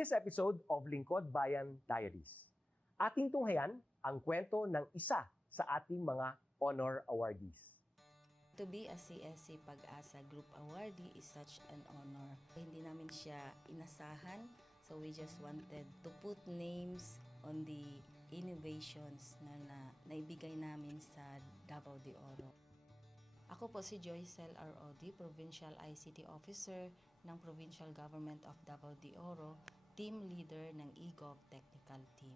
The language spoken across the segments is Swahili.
this episode of Lingkod Bayan Diaries, ating tunghayan ang kwento ng isa sa ating mga honor awardees. To be a CSC Pag-asa Group Awardee is such an honor. Hindi namin siya inasahan, so we just wanted to put names on the innovations na naibigay namin sa Davao de Oro. Ako po si Joycel R.O.D., Provincial ICT Officer ng Provincial Government of Davao de Oro, Team Leader ng eGov Technical Team.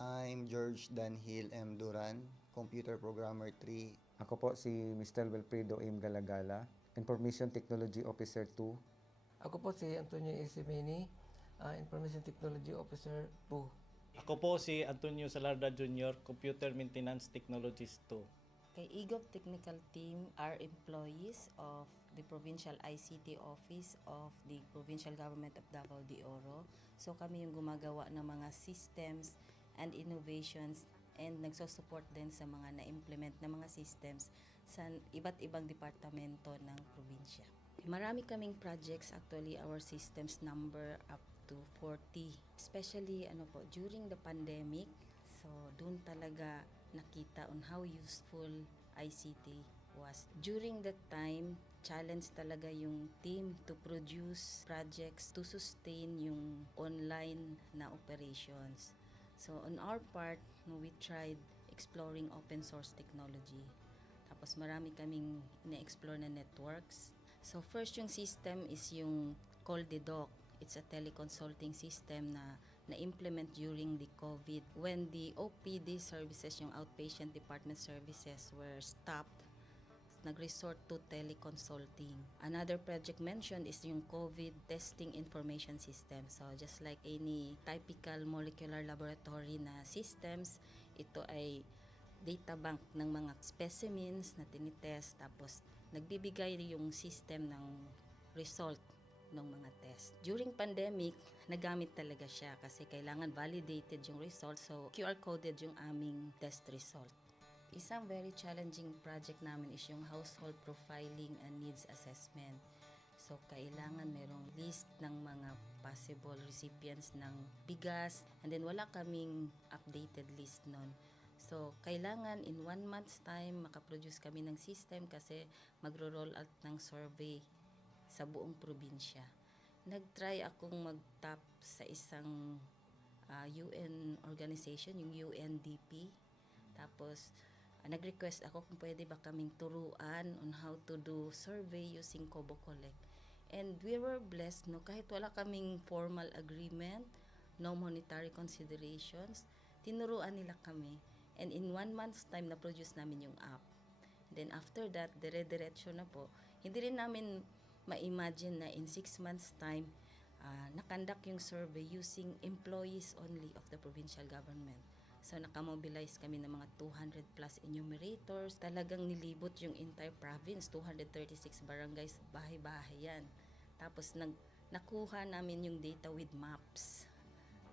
I'm George Danhil M. Duran, Computer Programmer 3. Ako po si Mr. Wilfredo M. Galagala, Information Technology Officer 2. Ako po si Antonio Isimini, Information Technology Officer 2. Ako po si Antonio Salarda Jr., Computer Maintenance Technologist 2. Kay eGov Technical Team are employees of the Provincial ICT Office of the Provincial Government of Davao de Oro. So kami yung gumagawa ng mga systems and innovations and nagsusupport din sa mga na-implement na mga systems sa iba't ibang departamento ng probinsya. Marami kaming projects, actually our systems number up to 40. Especially during the pandemic, so doon talaga nakita on how useful ICT was. During that time, challenge talaga yung team to produce projects to sustain yung online na operations. So on our part, we tried exploring open source technology. Tapos marami kaming ina-explore na networks. So first yung system is yung Call-the-Doc. It's a teleconsulting system na na-implement during the COVID. When the OPD services, yung outpatient department services were stopped, nag-resort to teleconsulting. Another project mentioned is yung COVID testing information system. So just like any typical molecular laboratory na systems, ito ay data bank ng mga specimens na tinitest, tapos nagbibigay yung system ng result ng mga test. During pandemic, nagamit talaga siya kasi kailangan validated yung result, so QR coded yung aming test result. Isang very challenging project namin is yung household profiling and needs assessment. So kailangan merong list ng mga possible recipients ng bigas, and then wala kaming updated list nun. So kailangan in 1 month's time makaproduce kami ng system kasi magro-roll out ng survey sa buong probinsya. Nag-try akong mag-tap sa isang UN organization, yung UNDP. Tapos, nag-request ako kung pwede ba kaming turuan on how to do survey using Kobo Collect. And we were blessed, kahit wala kaming formal agreement, no monetary considerations, tinuruan nila kami. And in 1 month's time, na-produce namin yung app. And then after that, dire-diretso na po. Hindi rin namin ma-imagine na in 6 months' time, nakandak yung survey using employees only of the provincial government. So, nakamobilize kami ng mga 200 plus enumerators. Talagang nilibot yung entire province, 236 barangays, bahay-bahay yan. Tapos, nakuha namin yung data with maps.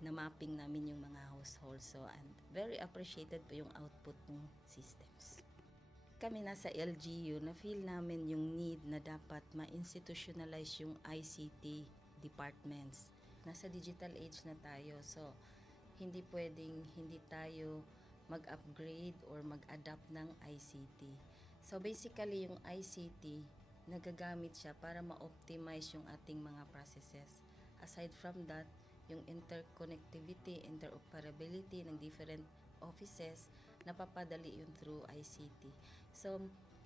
Na mapping namin yung mga households. So, and very appreciated po yung output ng systems. Kami nasa LGU, na-feel namin yung need na dapat ma-institutionalize yung ICT departments. Nasa digital age na tayo, so hindi pwedeng hindi tayo mag-upgrade or mag-adapt ng ICT. So basically, yung ICT, nagagamit siya para ma-optimize yung ating mga processes. Aside from that, yung interconnectivity, interoperability ng different offices, napapadali yun through ICT. So,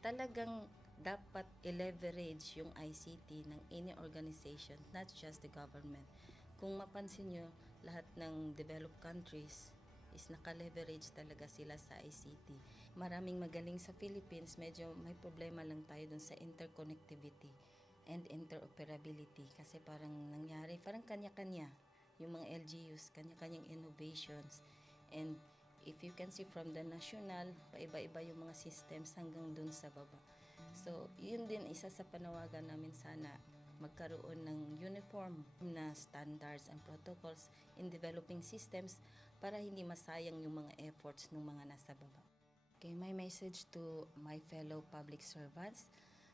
talagang dapat i-leverage yung ICT ng any organization, not just the government. Kung mapansin nyo, lahat ng developed countries is naka-leverage talaga sila sa ICT. Maraming magaling sa Philippines, medyo may problema lang tayo dun sa interconnectivity and interoperability kasi parang nangyari, parang kanya-kanya yung mga LGUs, kanya-kanyang innovations. And if you can see from the national, paiba-iba yung mga systems hanggang dun sa baba. So, yun din isa sa panawagan namin, sana magkaroon ng uniform na standards and protocols in developing systems para hindi masayang yung mga efforts ng mga nasa baba. Okay, my message to my fellow public servants,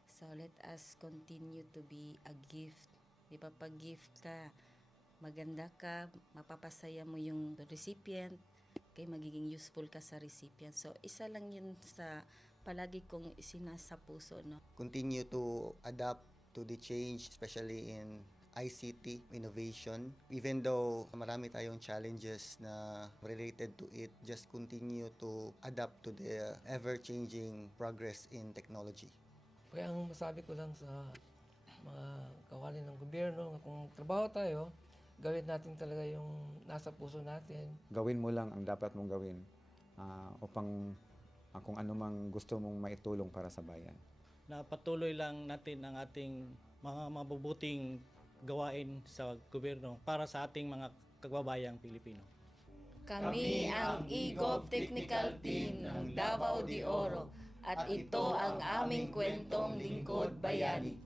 so let us continue to be a gift. Di ba, pag gift ka, maganda ka, mapapasaya mo yung recipient, kay magiging useful ka sa recipient. So, isa lang yun sa palagi kong isinasa puso, no? Continue to adapt to the change, especially in ICT innovation. Even though marami tayong challenges na related to it, just continue to adapt to the ever-changing progress in technology. Kaya ang masabi ko lang sa mga kawani ng gobyerno, kung trabaho tayo, gawin natin talaga yung nasa puso natin. Gawin mo lang ang dapat mong gawin upang kung ano mang gusto mong maitulong para sa bayan. Na patuloy lang natin ang ating mga mabubuting gawain sa gobyerno para sa ating mga kababayang Pilipino. Kami ang EGOV Technical Team ng Davao de Oro at ito ang aming kwentong lingkod bayani.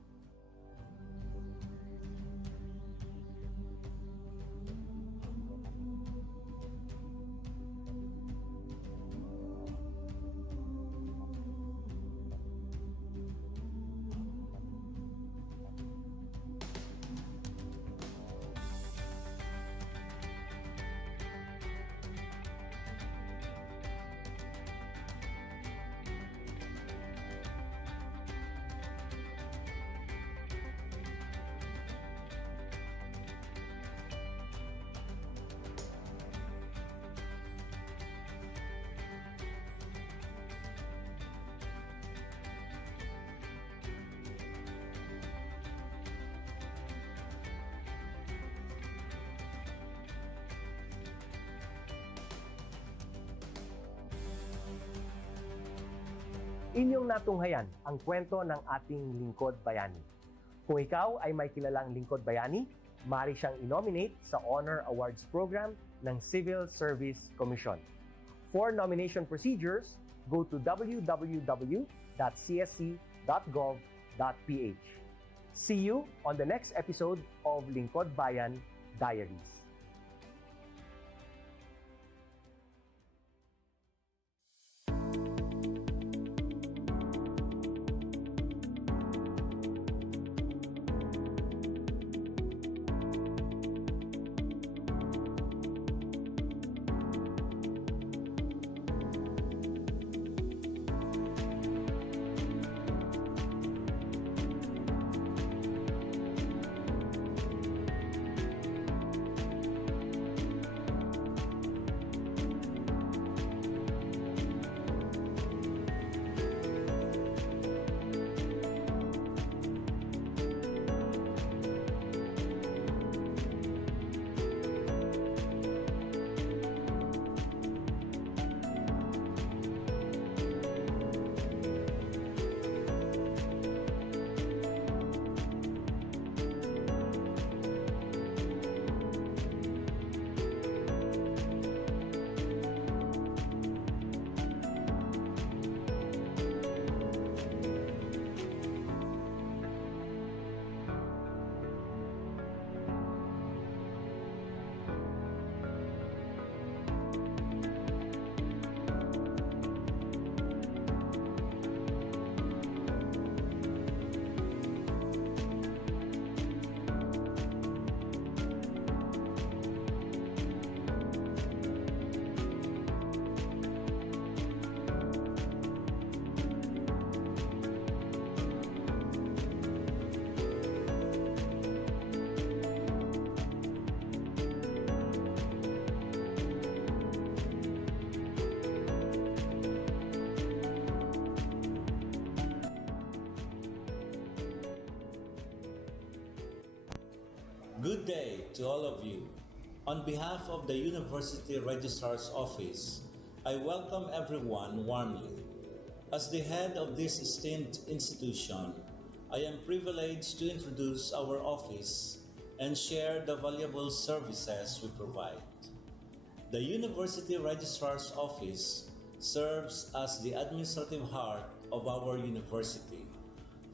Inyong natunghayan ang kwento ng ating lingkod bayani. Kung ikaw ay may kilalang lingkod bayani, maaari siyang i-nominate sa Honor Awards Program ng Civil Service Commission. For nomination procedures, go to www.csc.gov.ph. See you on the next episode of Lingkod Bayan Diaries. Good day to all of you. On behalf of the University Registrar's Office, I welcome everyone warmly. As the head of this esteemed institution, I am privileged to introduce our office and share the valuable services we provide. The University Registrar's Office serves as the administrative heart of our university,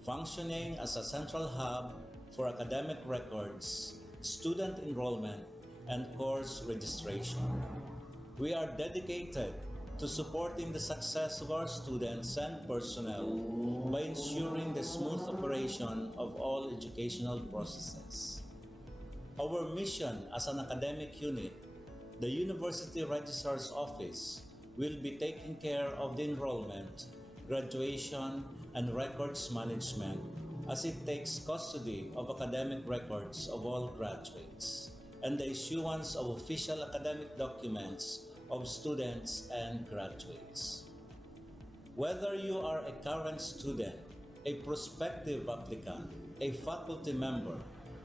functioning as a central hub for academic records, student enrollment, and course registration. We are dedicated to supporting the success of our students and personnel by ensuring the smooth operation of all educational processes. Our mission as an academic unit, the University Registrar's Office, will be taking care of the enrollment, graduation, and records management as it takes custody of academic records of all graduates and the issuance of official academic documents of students and graduates. Whether you are a current student, a prospective applicant, a faculty member,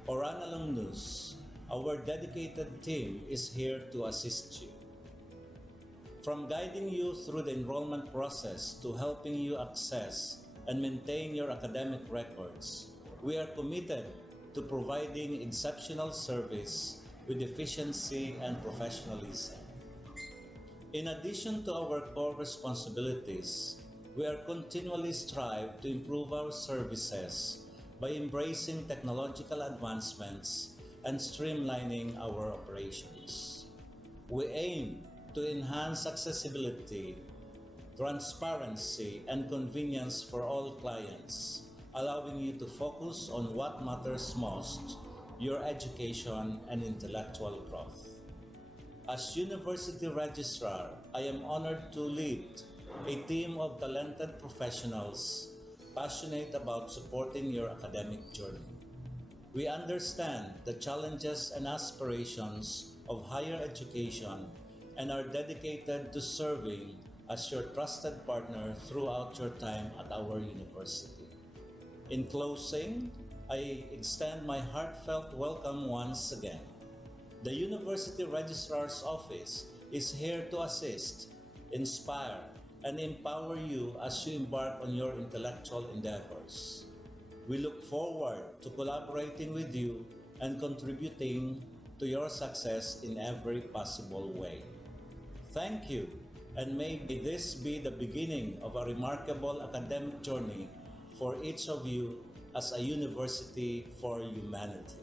or an alumnus, our dedicated team is here to assist you. From guiding you through the enrollment process to helping you access and maintain your academic records, we are committed to providing exceptional service with efficiency and professionalism. In addition to our core responsibilities, we are continually strive to improve our services by embracing technological advancements and streamlining our operations. We aim to enhance accessibility, transparency, and convenience for all clients, allowing you to focus on what matters most, your education and intellectual growth. As University Registrar, I am honored to lead a team of talented professionals passionate about supporting your academic journey. We understand the challenges and aspirations of higher education and are dedicated to serving as your trusted partner throughout your time at our university. In closing, I extend my heartfelt welcome once again. The University Registrar's Office is here to assist, inspire, and empower you as you embark on your intellectual endeavors. We look forward to collaborating with you and contributing to your success in every possible way. Thank you, and may this be the beginning of a remarkable academic journey for each of you as a university for humanity.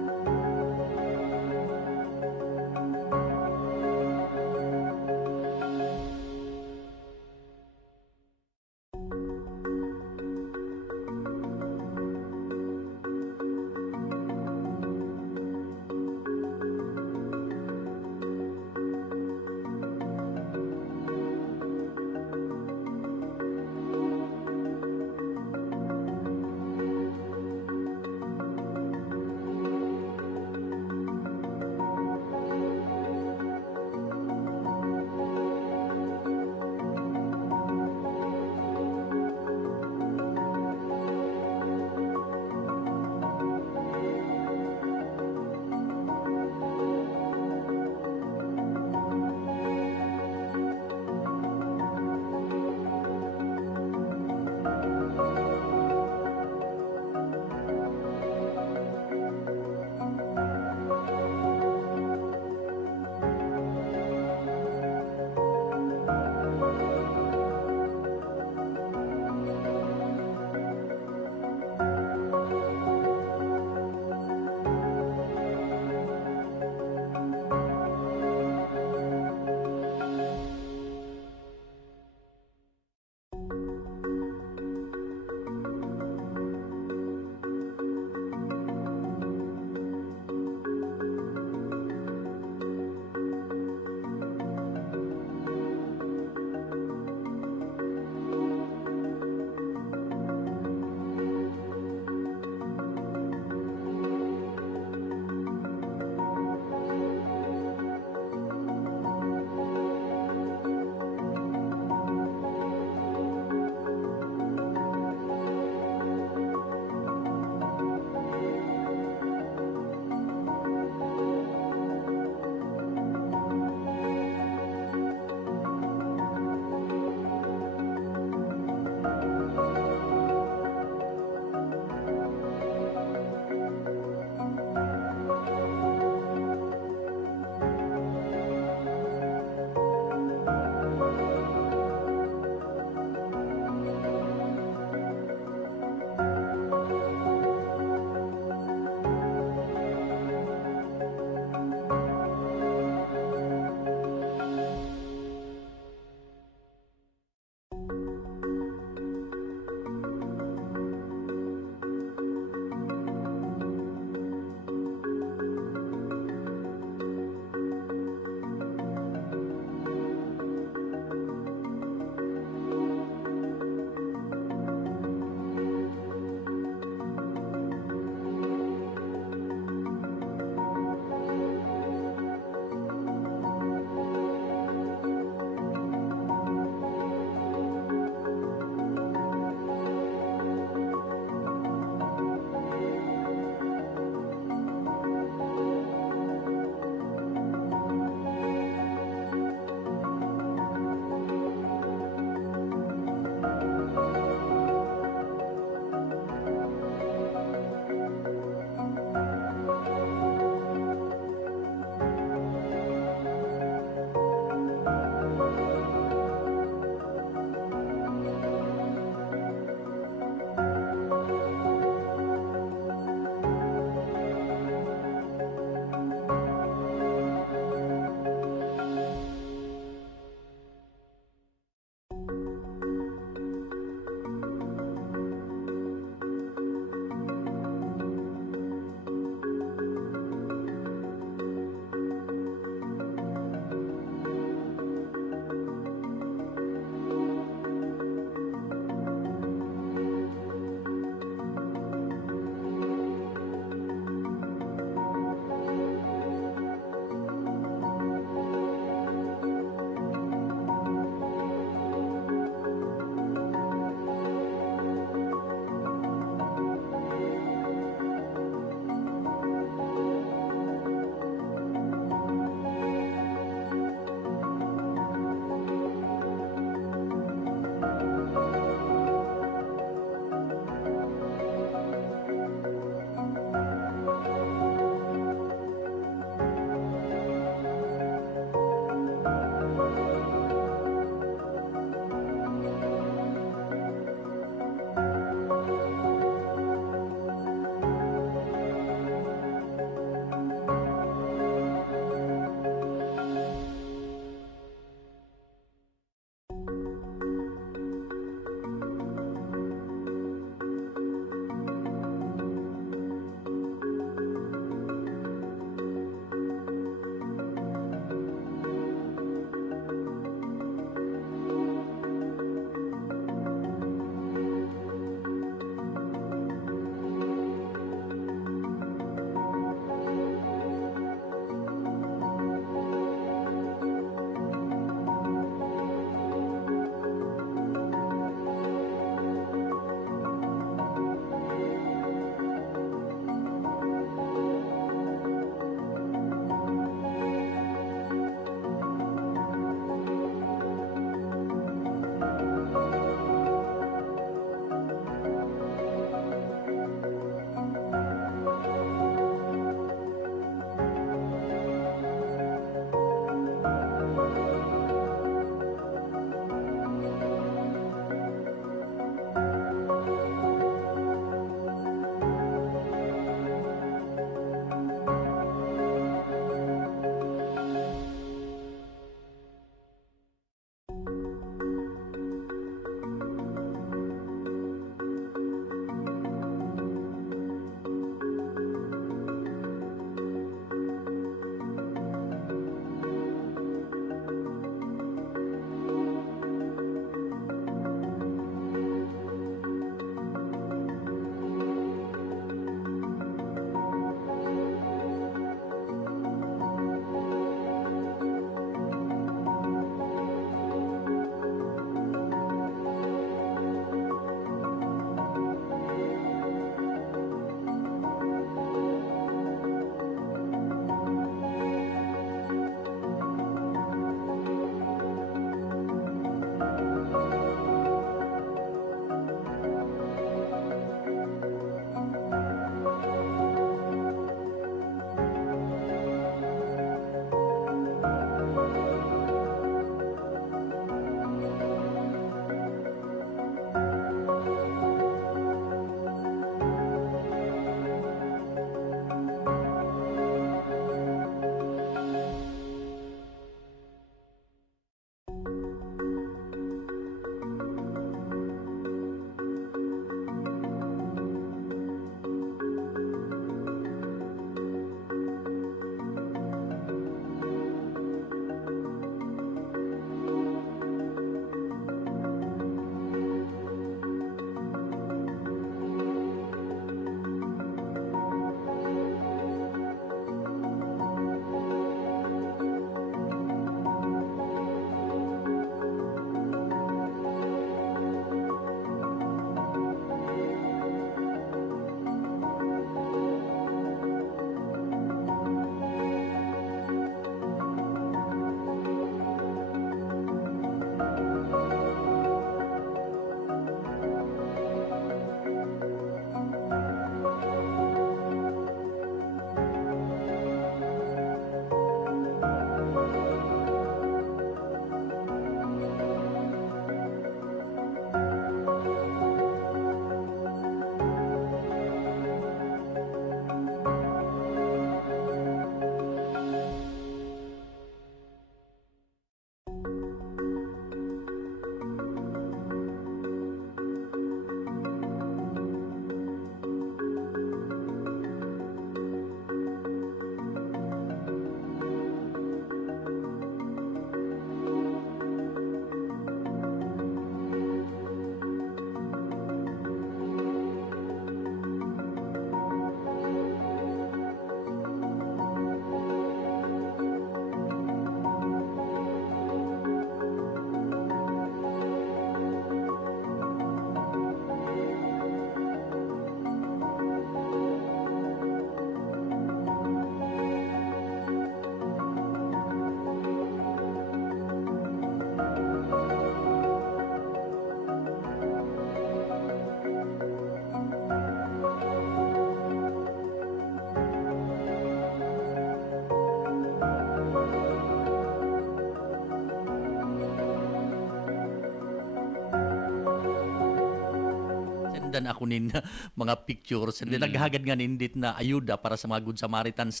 naghadan ako nin mga pictures and then naghagad nga nindit na ayuda para sa mga Good Samaritans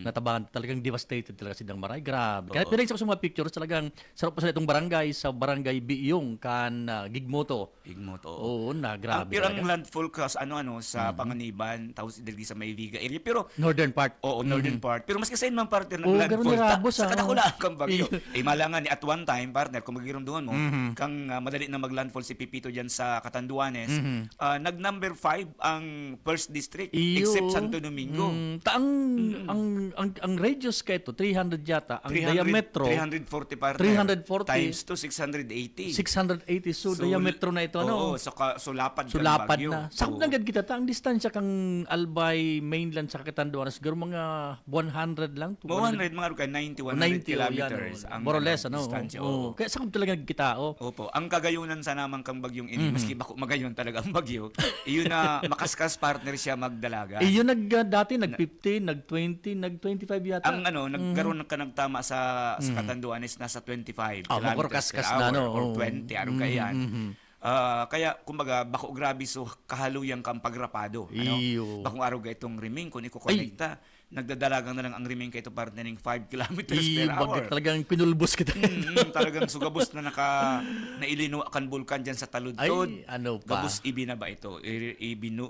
natabangan talagang devastated talaga silang maray. Grabe. Kahit pinag sa mga pictures talagang sarap pa sa itong barangay sa barangay Biyong kan Gigmoto. Oo na grabe. Pero ang landfall kas sa Panganiban tapos dili sa Mayviga area pero northern part. Oo, northern part. Pero maski sa man partner ng landfall sa kadakulaan kang bagyo. Malangan ni at one time partner kung magiron doon mo kang madali na maglandfall si Pipito diyan sa Catanduanes. Nag number 5 ang first district except Santo Domingo. Ang radius kay ito 300 yata, ang diametro 340 partner. 340 times to 680. 680 so diametro na ito so lapad na. Sakop na gad kita ang distansya kang Albay mainland sa Catanduanes siguro mga 100 lang 100 mga kay 91 kilometers ang more or less distansya. Kaya sakop talaga kita Opo, ang kagayunan sa namang kang bagyong ini maski bako magayon talaga ang bagyo. Iyon na makaskas partner siya magdalaga. Iyon dati nag 15, nag 20, nag 25 yata. Ang nagkaroon ng kanagtama sa Catanduanes nasa 25 kilometers per hour or 20 kaya. Kaya kumbaga bako grabe so kahaluyang kang pagrapado. Bakong araw ga itong riming kung iko-connecta. Nagdadalagang na lang ang riming kay ito partnering 5 kilometers per hour. Talagang pinulbos kita. Talagang sugabos na nailino kan bulkan diyan sa taludtod. Gabos ibinaba ito.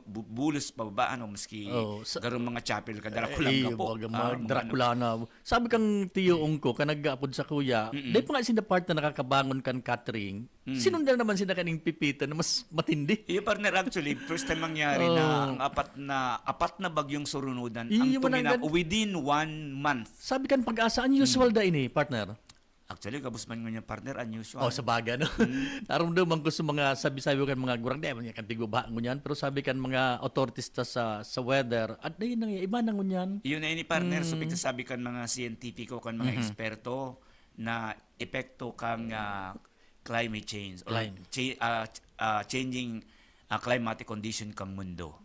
Bulos pa ba maski garong mga chapel ka Dracula ka po. Dracula na. Sabi kang tiyoong ko kanag-apod sa kuya, dahil pa nga sin part na nakakabangon kan catering. Sinundan naman sila kaning Pipito na mas matindi. Partner actually first time mangyari na ang apat na bagyong surunudan ang tuminap within 1 month. Sabi kan pag-asa unusual da ini partner. Actually kabus man nga partner unusual. Sa baga no. Naramdaman ko sa mga sabi-sabi kan mga gurang man kan tiguba ngunyan pero sabi kan mga authorities sa weather at dayon nang iba nang ngunyan. Iyon na ini partner so sabi kan mga scientifico kan mga eksperto na epekto kang climate change or changing climatic condition kang mundo.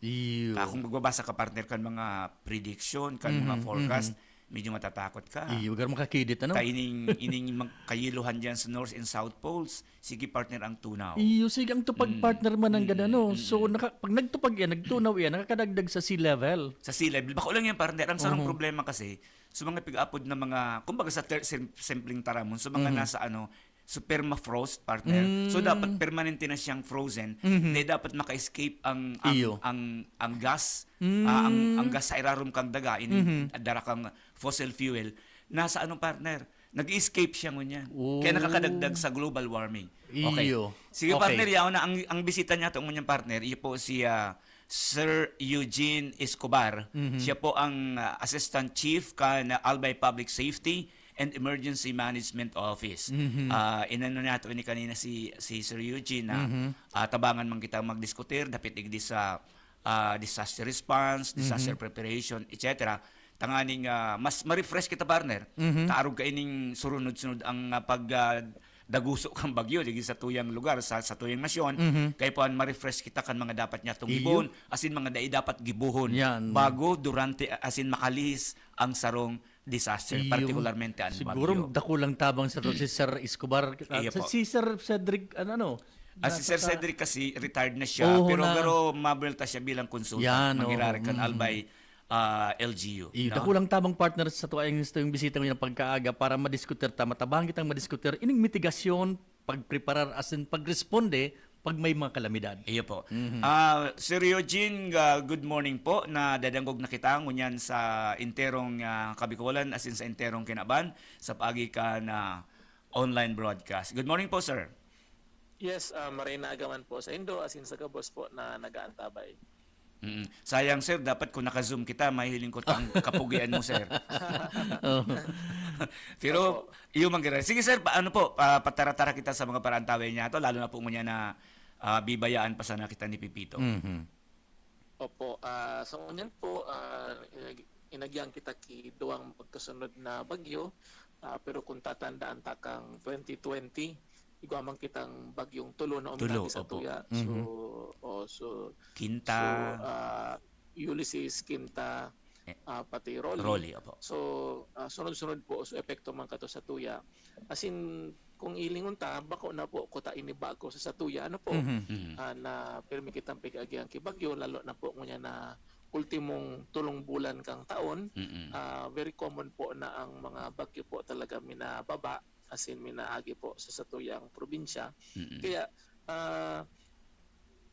Kung magbabasa ka partner kan mga prediction kan mga forecast medyo matatakot ka. Gar makakidit ining kayiluhan diyan sa North and South Poles sige partner ang tunaw. Sige ang tupag partner man ang ganano. So pag nagtupag yan nagtunaw yan nakakadagdag sa sea level. Sa sea level bako lang yan partner ang sarong problema kasi sa mga pig-upod na mga kumbaga sa simpleng taramon sa mga nasa so permafrost partner. So dapat permanente na siyang frozen. Hindi dapat maka-escape ang gas. Ang gas sa irarum kang daga dara kang fossil fuel. Nasa partner? Nag-escape siya ngunyan. Kaya nakakadagdag sa global warming. Okay. Sige partner, yaw na ang bisita niya itong ngunyang partner, iyo po si Sir Eugene Escobar. Siya po ang Assistant Chief kan Albay Public Safety and Emergency Management Office. Inano nato ni kanina si Sir Eugene na tabangan man kita magdiskutir dapat igdi sa disaster response, disaster preparation, etc. Tanganing mas ma-refresh kita partner. Taarog ka ining surunod-sunod ang daguso kang bagyo digi sa tuyang lugar sa tuyang nasyon kay puan ma-refresh kita kan mga dapat niya gibon asin mga dai dapat gibuhon bago durante asin makalihis ang sarong disaster, particularmente ang bagyo. Siguro dakulang tabang sa si Sir Escobar. Si Sir Cedric, si Sir Cedric kasi retired na siya, pero mabelta siya bilang konsultant. Mangyayari kan Albay LGU. Dakulang tabang partner sa tuwang yung bisita mo yung pagkaaga para madiskutir, matabang kitang madiskutir, ining mitigasyon, pagpreparar, asin pagresponde, pag may mga kalamidad. Iyo po. Sir Eugene, good morning po. Dadanggog na kita ngunyan sa interong Kabikulan asin sa interong Kinaban sa paagi ka na online broadcast. Good morning po, sir. Yes, maray na agaman po sa Indo asin sa kabos po na nagaantabay. Sayang sir, dapat kung naka-zoom kita, mahihiling ko ang kapugian mo sir. Pero, iyo mangyari. Sige sir, patara-tara kita sa mga parantaway niya to, lalo na po mo niya na bibayaan pa sana kita ni Pipito. Opo, sa ngunyan po, inagyang kita ki duwang magkasunod na bagyo, pero kung tatandaan takang 2020, igwamang kitang bagyong tulo na umdati sa tuya. So Kinta, Ulysses, Kinta, pati Rolly. Opo. So sunod-sunod po so epekto man kato sa tuya. As in kung ilingon ta bako na po ko ta inibago sa satuya ano po na pirmi kitang pigagyang kibagyo lalo na po ngunya na ultimong tulong bulan kang taon. Very common po na ang mga bagyo po talaga minababa as in minaagi po sa satuyang probinsya. Kaya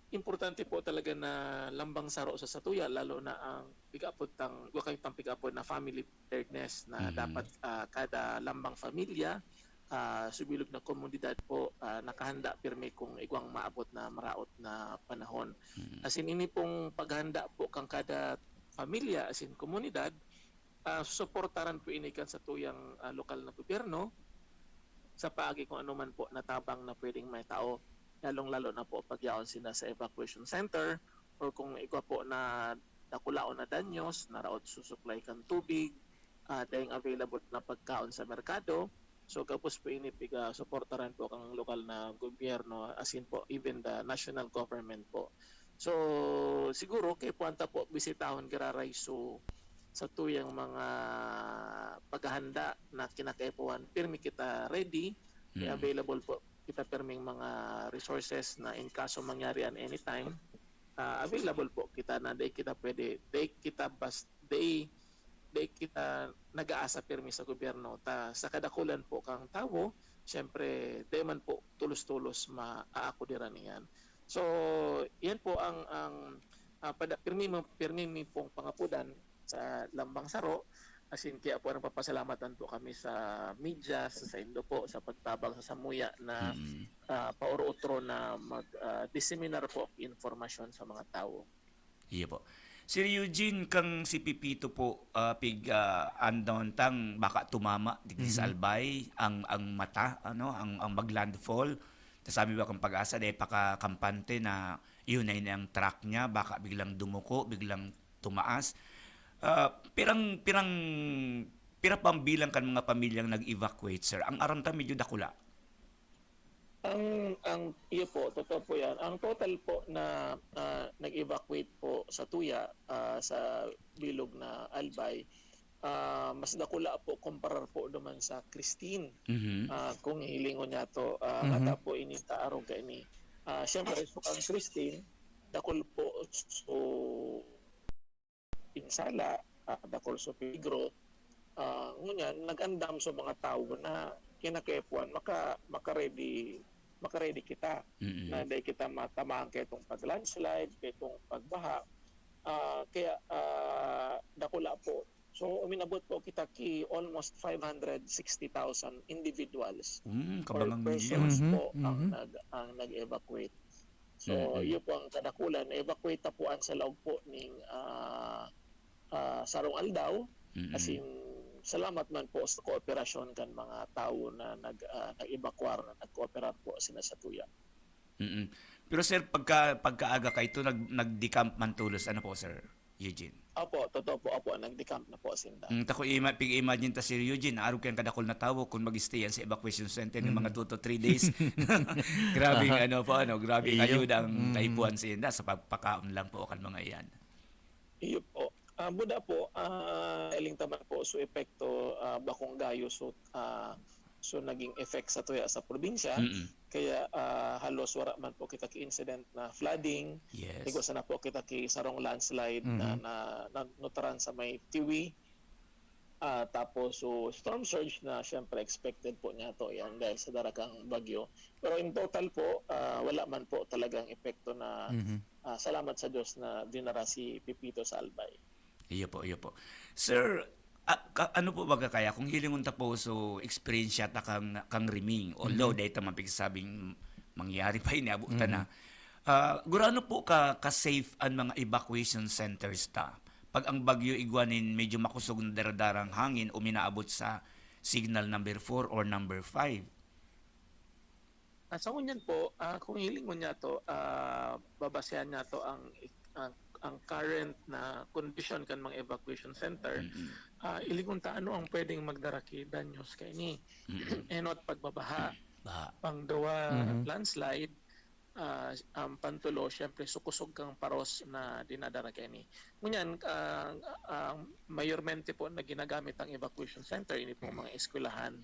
importante po talaga na lambang saro sa satuya lalo na ang pig-upod pig-upod na family preparedness na dapat kada lambang familia subilog na komunidad po nakahanda pirmi kung igwang maabot na maraot na panahon. As in ini pong paghanda po kang kada familia as in komunidad suportaran po ini kan sa tuyang lokal na gobyerno sa paagi kung ano man po natabang na pwedeng may tao lalong-lalo na po pagyaon sila sa evacuation center or kung ikaw po na nakulaon na danyos, naraot susupply kang tubig, dahil available na pagkaon sa merkado. So kapos po ini piga suportaran po kang lokal na gobyerno as in po even the national government po. So siguro kay puanta po bisitahon giraray so sa tuyang mga paghahanda na kinakaipuan pirmi kita ready, available po kita perming mga resources na in kaso mangyari an anytime available po kita na day kita pwede day kita nag-aasa permi sa gobyerno ta sa kadakulan po kang tawo syempre day man po tulos-tulos maaakodiran niyan. So yan po ang pirmi pong pangapudan sa Lambang Saro. As in, kaya po napapasalamatan po kami sa media, sa Indo po, sa pagtabang sa Samuya na pauro-utro na mag-disseminar po informasyon sa mga tao. Iya po. Sir Eugene, kang si Pipito po, andon tang baka tumama digdi sa Albay, ang mata, ang maglandfall. Sabi ba kang pag-asa, dahil pakakampante na yun na yung track niya, baka biglang dumuko, biglang tumaas. Pira pambilang kan mga pamilyang nag-evacuate, sir. Ang aramta medyo dakula. Iyo po, totoo po yan. Ang total po na nag-evacuate po sa Tuya, sa bilog na Albay, mas dakula po kumparar po naman sa Christine. Kung hilingon niya to, mata po ini taarong ka ini. Siyempre, so ang Christine, dakul po so pinsala, dakol so peligro, ngunyan nag-andam sa mga tao na kinakaipuan makaredy kita na dahil kita matamaan kay itong pag-landslide, kay itong pagbaha, kaya dakula po. So uminabot po kita ki almost 560,000 individuals or persons po ang nag-evacuate. So yun po ang kadakulan. Evacuate po ang sa loob po ng Sarong Aldaw. As in, salamat man po sa kooperasyon kan mga tao na nag-evacuar, nag-cooperar po sila sa Tuya. Pero sir, pagkaaga ka ito, nag-decamp man tulos, ano po sir Eugene? Opo, totoo po, nag-decamp na po sinda. Tako pig-imagine ta Sir Eugene, araw kayang kadakol na tawo kung mag-stay yan sa evacuation center ng mga 2 to 3 days. Grabing grabing ayuda ang kaipuan sa inda sa pagpakaon lang po kan mga iyan. Iyo po. Buda po, eling taman po so epekto bakong gayo so naging effect sa Tuya sa probinsya. Kaya halos wala man po kita ki-incident na flooding. Yes. Tigos na po kita ki sarong landslide na notaran sa may Tiwi. Tapos so storm surge na syempre expected po niya to yan dahil sa darakang bagyo. Pero in total po, wala man po talagang epekto na salamat sa Diyos na dinara si Pipito sa Albay. Iyo po. Sir, ano po baga kaya kung hilingon ta po so experience ta kang riming although dahil ta mapigsabing mangyari pa inabutan na gurano po ka safe ang mga evacuation centers ta pag ang bagyo igwanin medyo makusog na daradarang hangin o minaabot sa signal number 4 or number 5. Sa kunyan po, kung hilingon niya to, babasehan niya to ang current na condition kan mga evacuation center. Ilingon ta ano ang pwedeng magdaraki danyos kay ni. Enot pagbabaha, pangdawa landslide, pantulo, syempre sukusog kang paros na dinadara kini. Ngunyan, mayormente po na ginagamit ang evacuation center, ini po mga eskwelahan,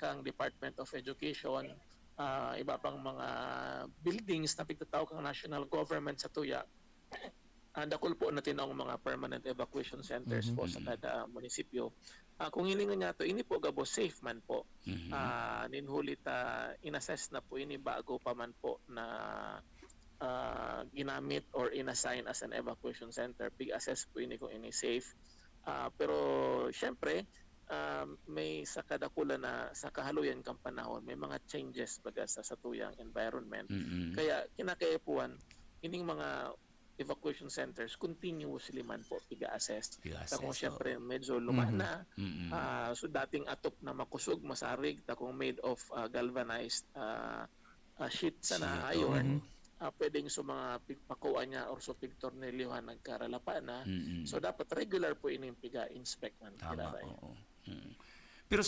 kang Department of Education, iba pang mga buildings na pigtatawag kang national government sa tuya. Dakol po natin ang mga permanent evacuation centers po sa kada munisipyo. Kung hilingan niya to, ini po gabo safe man po. Ninhulit inassess na po ini bago pa man po na ginamit or inassign as an evacuation center. Pig-assess po ini kung ini safe. Pero syempre, may sa kadakula na sa kahaluyan kang panahon, may mga changes baga sa satuyang environment. Kaya kinakaipuan, ining mga evacuation centers continuously man po piga-assess. Kung syempre medyo luma na, so dating atop na makusog, masarig, takong made of galvanized sheet sana ayon, pwedeng so mga pagpakuan niya or so pigtornilyohan nagkaralapa na. So dapat regular po ining piga-inspect man. Pero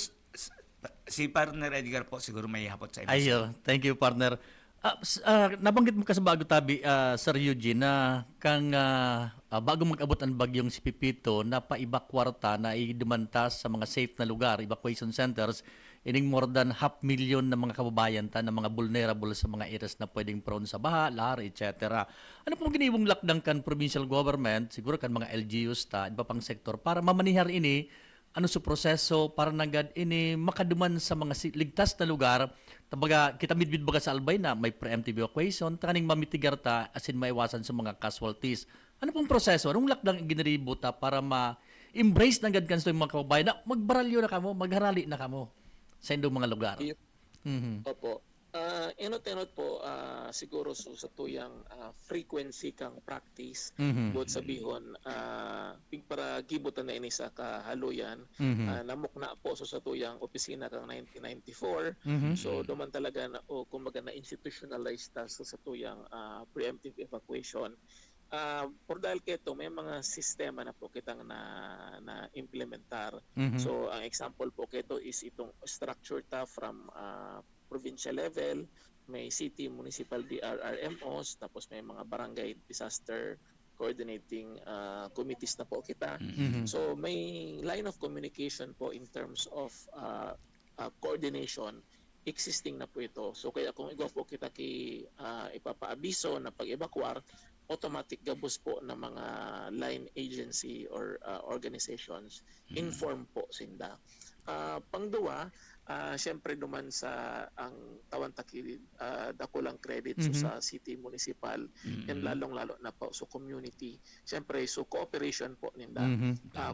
si partner Edgar po siguro may hapot sa Ayo, thank you partner. Nabanggit mo kasi bago tabi, Sir Eugene, na kang bago mag-abot ang bagyong si Pipito, napaibakwarta na idumantas sa mga safe na lugar, evacuation centers, ining more than 500,000 na mga kababayan na mga vulnerable sa mga areas na pwedeng prone sa baha, lahar, etc. Ano pong ginibong lakdang kan provincial government, siguro kan mga LGUs iba pang sektor, para mamanihar ini, ano sa proseso para nagad ini makaduman sa mga ligtas na lugar. Tabaga kita midbid baga sa albay na may preemptive evacuation taning mamitigar ta asin maiwasan sa mga casualties. Ano pong proseso? Anong lakdang ginaribo ta para ma-embrace na gad kansto yung mga kababayan na magbaralyo na kamo, magharali na kamo sa indong mga lugar? Opo. Enot po siguro sa tuyang frequency kang practice buot sabihon para gibutan na ini sa kahaluyan namukna po sa tuyang opisina kang 1994 so duman talaga na kumbaga na institutionalized sa tuyang preemptive evacuation. Por dahil keto may mga sistema na po kitang na implementar. So ang example po keto is itong structure ta from provincial level, may city, municipal DRRMOs, tapos may mga barangay disaster coordinating committees na po kita. So may line of communication po in terms of coordination existing na po ito. So kaya kung igwa po kita ipapaabiso na pag-evacuar, automatic gabos po na mga line agency or organizations inform po sinda. Pangduwa, siyempre duman sa ang tawan takilid dakulang credits sa city, municipal, and lalong-lalo na po sa community. Siyempre, so cooperation po ninda.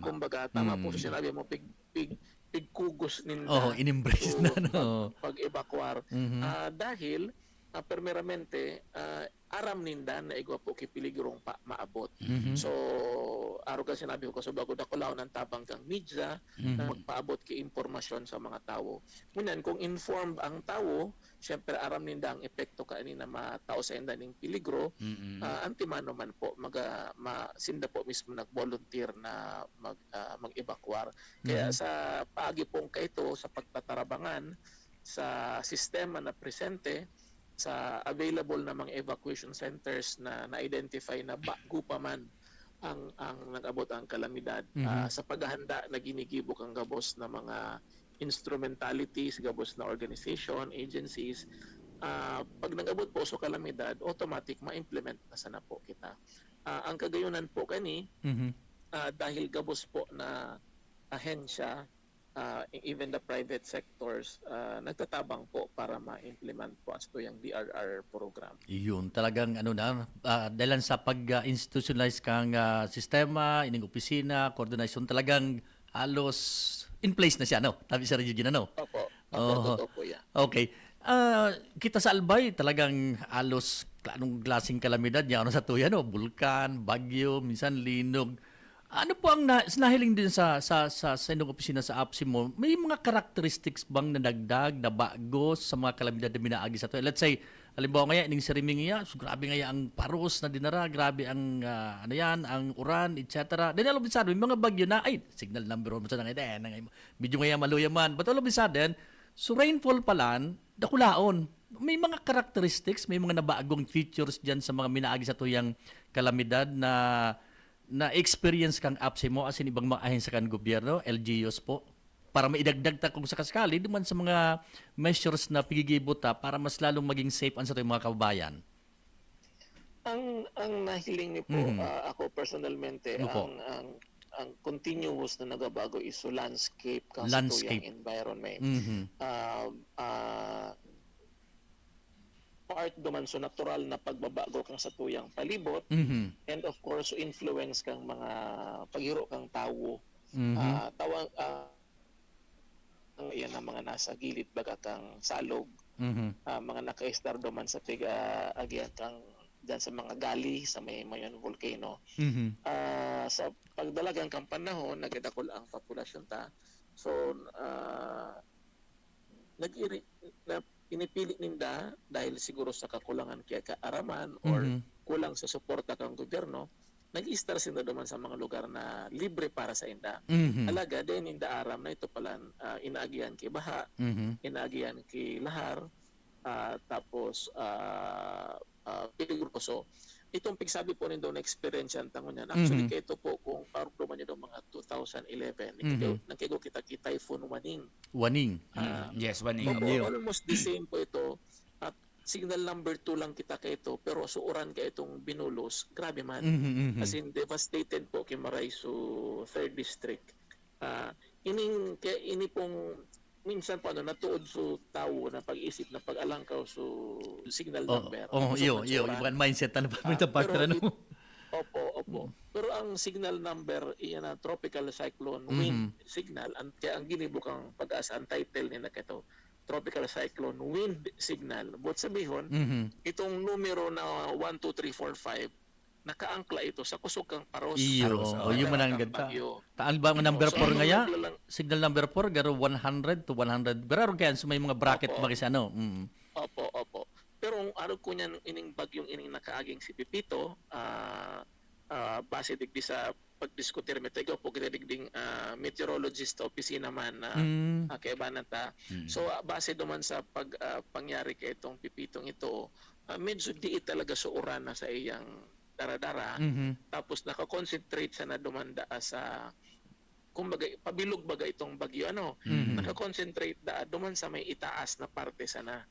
Kumbaga, tama po sa sinabi mo, pigkugos ninda. In-embrace na, no? Pag-evacuar. Dahil, primeramente, aram ninda na igwa po kipiligrong maabot. So, aro ka sinabi ko, so bago dakulaw ng tabang kang media na magpaabot ki impormasyon sa mga tao. Ngunyan, kung informed ang tao, syempre aram ninda ang epekto kaani na matao sa inda ning piligro, antimano man po, sinda po mismo nag-volunteer na mag-evacuar. Kaya sa paagi pong kaito, sa pagtatarabangan, sa sistema na presente, sa available na mga evacuation centers na na-identify na bago pa man ang nag-abot ang kalamidad, sa paghahanda na ginigibok ang gabos na mga instrumentalities, gabos na organization, agencies, pag nag-abot po sa kalamidad, automatic ma-implement na sana po kita. Ang kagayunan po kani, dahil gabos po na ahensya, even the private sectors nagtatabang po para ma-implement po as to yung DRR program. Yun, talagang dahil sa pag-institutionalize kang sistema, ining opisina, coordination, talagang halos in place na siya, no? Tabi sa Regina, no? Opo. Totoo po yan. Okay. Kita sa Albay, talagang halos anong klaseng kalamidad niya, sa tuya, no? Bulkan, bagyo, minsan linog. Ano po ang nahiling din sa inyong opisina sa APSI mo? May mga characteristics bang na dagdag, na bago sa mga kalamidad na minaagi sa ito? Let's say, halimbawa ngaya, ining siriming niya, so grabe ngaya ang paros na dinara, grabe ang ang uran, etc. Then all of a sudden, may mga bagyo na, signal number 1 sa nangay, medyo ngaya maluya man. But all of a sudden, So rainfall pala, dakulaon. May mga characteristics, may mga nabagong features diyan sa mga minaagi sa tuyang kalamidad na experience kang apse mo as in ibang mga ahensya kan gobyerno, LGUs po, para maidagdag ta kung sakasakali duman sa mga measures na pigigibot ta para mas lalong maging safe ang sa tuyong mga kababayan. Ang nahiling ni po ako personalmente Opo. ang continuous na nagabago is so landscape kasi Landscape. environment. Mhm. Part duman so natural na pagbabago kang sa tuyang palibot, Mhm. and of course so influence kang mga paghiro kang tawo. Mhm. Tawang ang iyan ang mga nasa gilid baga kang salog, Mhm. mga naka-star duman sa agyan kang dyan sa mga gali sa may mayon volcano. Mhm. Sa pagdalagang kang panahon nagadakol ang populasyon ta, so pinipili ninda dahil siguro sa kakulangan kaya kaaraman or kulang sa suporta kang gobyerno, nag-i-star sila duman sa mga lugar na libre para sa inda. Mhm. Alaga din inda aram na ito pala inaagian kay baha, Mhm. inaagian kay lahar, tapos peligroso. Itong pigsabi po nindo na experience ang tangon yan. Actually, kaya ito po kung parang man niyo mga 2011, nagkigo kita kay Typhoon Waning. Waning. Yes, Waning. Opo, almost the same po ito. At signal number 2 lang kita kay ito, pero suuran kay itong binulos, grabe man. Mhm. As in, devastated po kay Maraiso 3rd District. Ini pong minsan pa natuod so tao na pag-isip na pag-alangkaw so signal number. Iyo, ibang mindset na pa partner ano. Opo. Pero ang signal number iyan na tropical cyclone wind signal, kaya ang ginibukang pag-asa ang title ni na kito tropical cyclone wind signal. But sabihon, itong numero na 1 2 3 4 5 nakaangkla ito sa kusog kang paros. Iyo, yung mananggad ta. Taan ba ang number 4 ngaya? Signal number 4 garo 100 to 100. Garo kaya so may mga bracket ba kasi ano? Opo. Pero ang araw ko niyan ining bagyong ining nakaaging si Pipito, base digdi sa pagdiskutir metego po kita digding meteorologist opisina man kay banata. So base duman sa pangyari kay itong Pipitong ito, medyo di talaga suoran na sa iyang dara-dara, tapos naka-concentrate sa na dumanda sa kumbaga pabilog baga itong bagyo naka-concentrate duman sa may itaas na parte sana.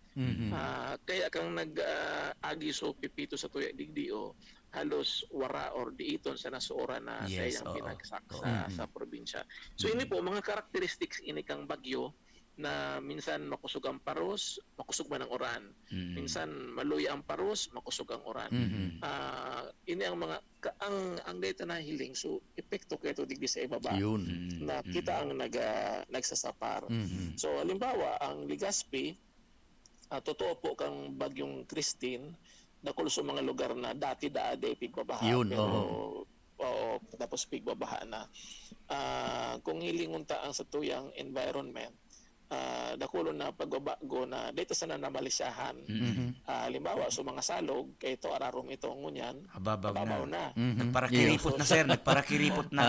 Kaya kang nag-agi so Pipito sa tuya digdio halos wara or diiton sa nasuora na sa iyang pinagsak sa probinsya. So ini po mga characteristics ini kang bagyo na minsan makusog ang paros, makusog man ang oran. Minsan maluya ang paros, makusog ang oran. Ini ang mga ang data na hiling so epekto kay ito digdi sa ibaba na kita ang nagsasapar. So halimbawa ang Legazpi, totoo po kang bagyong Christine dakol sa mga lugar na dati daade pigbabaha tapos pigbabaha na. Kung hilingon ta ang sa tuyang environment, dakulo na pagbabago na dito sana na malisyahan. Halimbawa so mga salog kay ito ararom ito ngunyan babaw na. Nagparakiripot na sir, nagparakiripot na.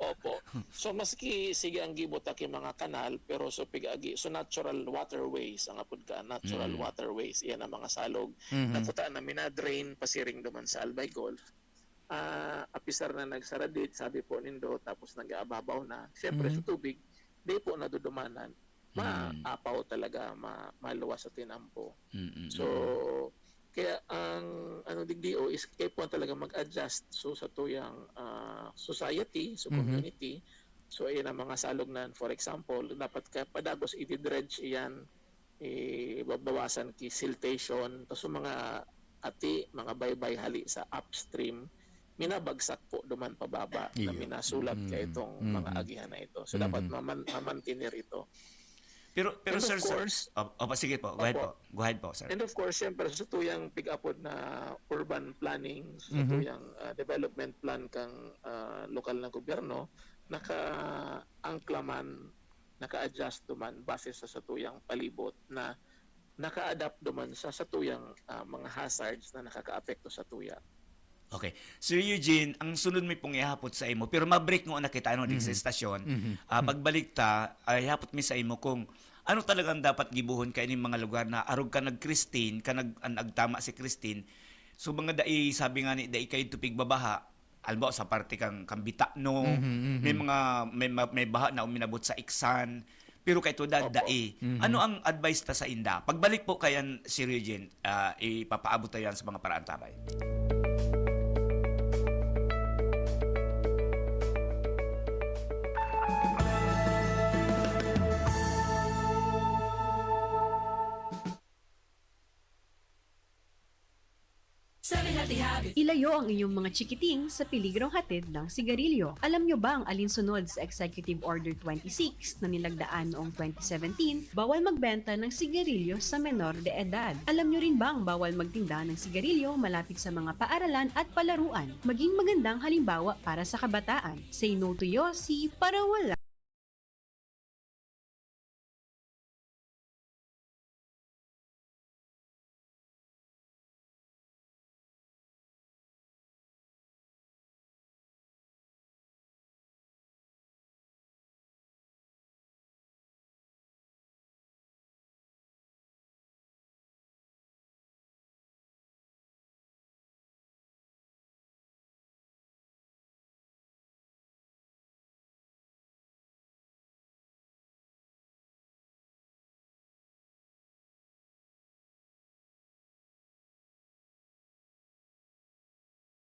Opo. So maski sige ang gibot kay mga kanal pero so pigagi so natural waterways ang apod ka natural waterways iyan ang mga salog. Nakuta na minadrain pasiring duman sa Albay Gulf. Apisar na nagsaradit sabi po nindo tapos nag-aababaw na. Siyempre sa tubig di po nadudumanan, maapaw talaga, maluwas sa tinampo. So, kaya ang digdio is kaya po talaga mag-adjust so sa tuyang society, so community. So, ayan ang mga salognan. For example, dapat padagos i-dredge iyan, babawasan ki siltation, tapos mga mga baybay hali sa upstream, minabagsak po duman pababa na minasulat ka itong mga agihan na ito. So dapat mamantinir ito. Pero sir, course, sige po. Go ahead po, sir. And of course, siyempre sa tuyang pick-upod na urban planning, sa tuyang development plan kang lokal na gobyerno, naka-angkla man, naka-adjust duman base sa tuyang palibot na naka-adapt duman sa tuyang mga hazards na nakaka-apekto sa tuya. Okay. Sir Eugene, ang sunod may pong ihapot sa imo, pero ma-break mo na kita di sa estasyon. Pagbalik ta, ihapot mi sa imo kung ano talagang dapat gibuhon kay ining mga lugar na arog ka nag-Christine, ka nagtama si Christine. So mga dai sabi nga ni dai kay tupig babaha, alba sa parte kang kambita no, may mga may baha na uminabot sa Iksan. Pero kay to dai, ano ang advice ta sa inda? Pagbalik po kayan si Regine, ipapaabot ta yan sa mga paraan tabay. Ilayo ang inyong mga chikiting sa peligrong hatid ng sigarilyo. Alam nyo ba ang alinsunod sa Executive Order 26 na nilagdaan noong 2017? Bawal magbenta ng sigarilyo sa menor de edad. Alam nyo rin ba ang bawal magtinda ng sigarilyo malapit sa mga paaralan at palaruan? Maging magandang halimbawa para sa kabataan. Say no to yosi para wala.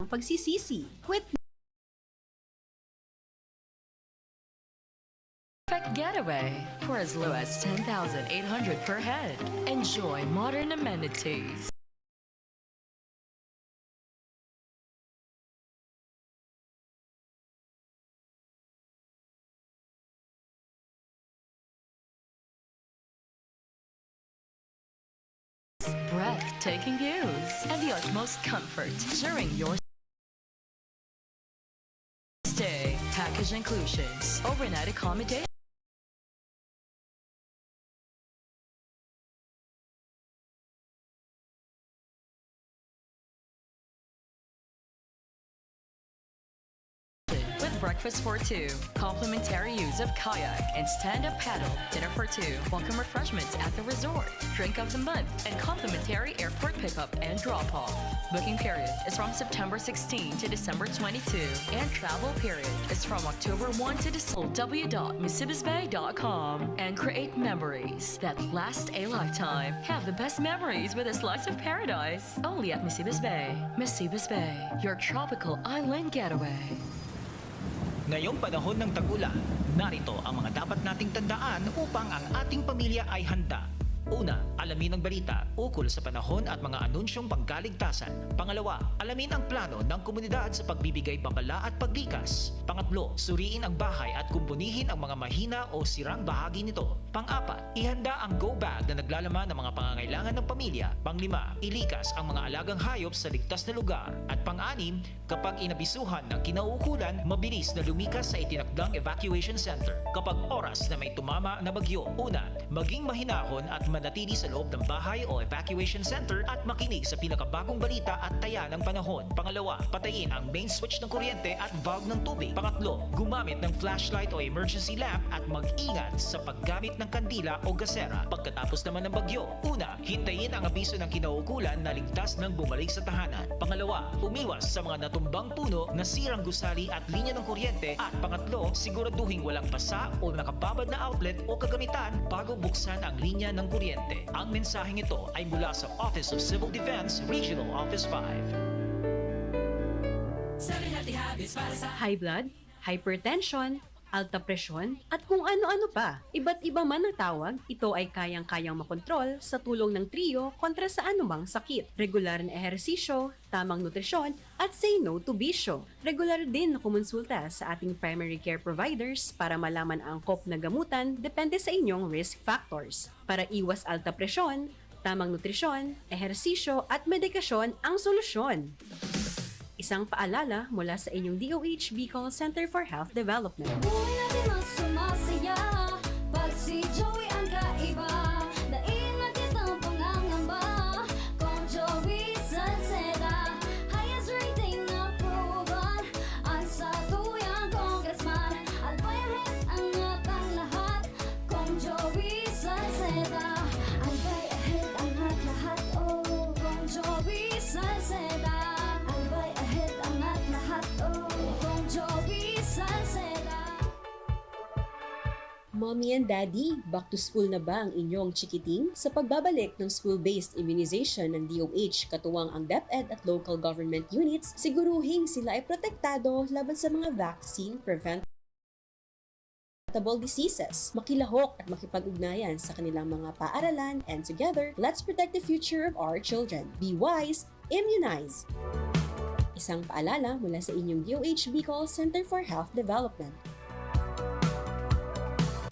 Pagsisisi. Quit Perfect getaway for as low as 10,800 per head. Enjoy modern amenities. Breathtaking views and the utmost comfort during your stay. Package inclusions, overnight accommodation. With breakfast for two, complimentary use of kayak and stand-up paddle, dinner for two, welcome refreshments at the resort, drink of the month, and complimentary airport pickup and drop-off. Booking period is from September 16 to December 22, and travel period is from October 1 to December. www.misibisbay.com and create memories that last a lifetime. Have the best memories with a slice of paradise. Only at Misibis Bay. Misibis Bay, your tropical island getaway. Ngayong panahon ng tag-ulan, narito ang mga dapat nating tandaan upang ang ating pamilya ay handa. Una, alamin ang balita ukol sa panahon at mga anunsyong pangkaligtasan. Pangalawa, alamin ang plano ng komunidad sa pagbibigay babala at paglikas. Pangatlo, suriin ang bahay at kumpunihin ang mga mahina o sirang bahagi nito. Pang-apat, ihanda ang go bag na naglalaman ng mga pangangailangan ng pamilya. Panglima, ilikas ang mga alagang hayop sa ligtas na lugar. At pang-anim, kapag inabisuhan ng kinauukulan, mabilis na lumikas sa itinakdang evacuation center. Kapag oras na may tumama na bagyo, una, maging mahinahon at manatili sa loob ng bahay o evacuation center at makinig sa pinakabagong balita at taya ng panahon. Pangalawa, patayin ang main switch ng kuryente at valve ng tubig. Pangatlo, gumamit ng flashlight o emergency lamp at mag-ingat sa paggamit ng kandila o gasera. Pagkatapos naman ng bagyo, una, hintayin ang abiso ng kinauukulan na ligtas ng bumalik sa tahanan. Pangalawa, umiwas sa mga natumbang puno, nasirang gusali at linya ng kuryente. At pangatlo, siguraduhin walang pasa o nakababad na outlet o kagamitan bago buksan ang linya ng kuryente. Ang mensaheng ito ay mula sa Office of Civil Defense, Regional Office 5. high blood, hypertension, alta presyon, at kung ano-ano pa. Iba't iba man ang tawag, ito ay kayang-kayang makontrol sa tulong ng trio kontra sa anumang sakit. Regular na ehersisyo, tamang nutrisyon, at say no to bisyo. Regular din na kumonsulta sa ating primary care providers para malaman ang angkop na gamutan depende sa inyong risk factors. Para iwas alta presyon, tamang nutrisyon, ehersisyo at medikasyon ang solusyon. Isang paalala mula sa inyong DOH Bicol Center for Health Development. Buhay natin ang sumasaya, pag si Joey ang kaiba, daig natin ang pangangamba, kung Joey Salceda, highest rating na proven, ang satuyang congressman, at bayahin ang atang lahat, kung Joey Salceda. Mommy and Daddy, back to school na ba ang inyong chikiting? Sa pagbabalik ng school-based immunization ng DOH, katuwang ang DepEd at local government units, siguruhing sila ay protektado laban sa mga vaccine preventable diseases, makilahok at makipag-ugnayan sa kanilang mga paaralan, and together, let's protect the future of our children. Be wise, immunize! Isang paalala mula sa inyong DOH Bicol Center for Health Development.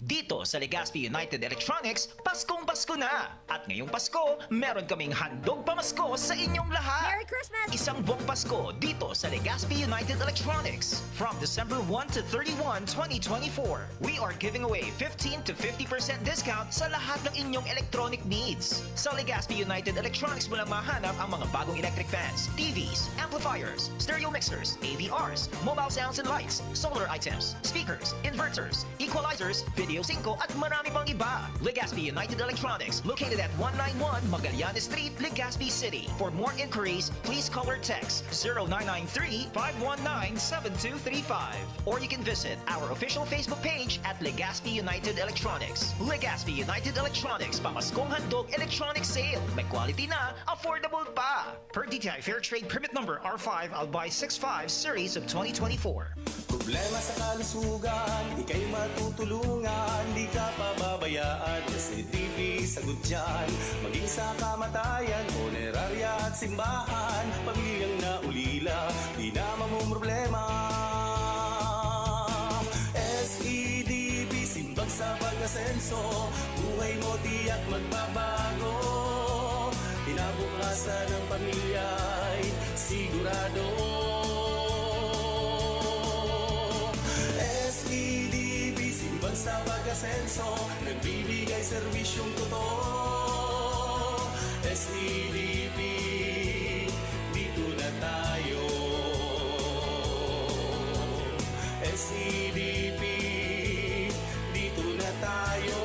Dito sa Legazpi United Electronics, Paskong Pasko na! At ngayong Pasko, meron kaming handog pamasko sa inyong lahat! Merry Christmas! Isang buong Pasko dito sa Legazpi United Electronics. From December 1 to 31, 2024, we are giving away 15 to 50% discount sa lahat ng inyong electronic needs. Sa Legazpi United Electronics mo lang mahanap ang mga bagong electric fans, TVs, amplifiers, stereo mixers, AVRs, mobile sounds and lights, solar items, speakers, inverters, equalizers, video synco at marami pang iba. Legazpi United Electronics, located at 191 Magallanes Street, Legazpi City. For more inquiries, please call or text 0993-519-7235. Or you can visit our official Facebook page at Legazpi United Electronics. Legazpi United Electronics, pamaskong handog electronic sale. May quality na, affordable pa. Per DTI Fair Trade Permit Number R5 Albay 65 Series of 2024. Problema sa kalusugan, ika'y matutulungan, di ka pababayaan. SCTV, sagot dyan, maging sa kamatayan, punerarya at simbahan, pamilyang naulila, di na mamumroblema. SEDB, simbag sa pag-asenso, buhay mo tiyak magbabago. Kinabukasan ng pamilya'y sigurado. SEDB, simbang sa pag-asenso, nagbibigay serbisyong totoo. SEDB, dito na tayo. SEDB, dito na tayo.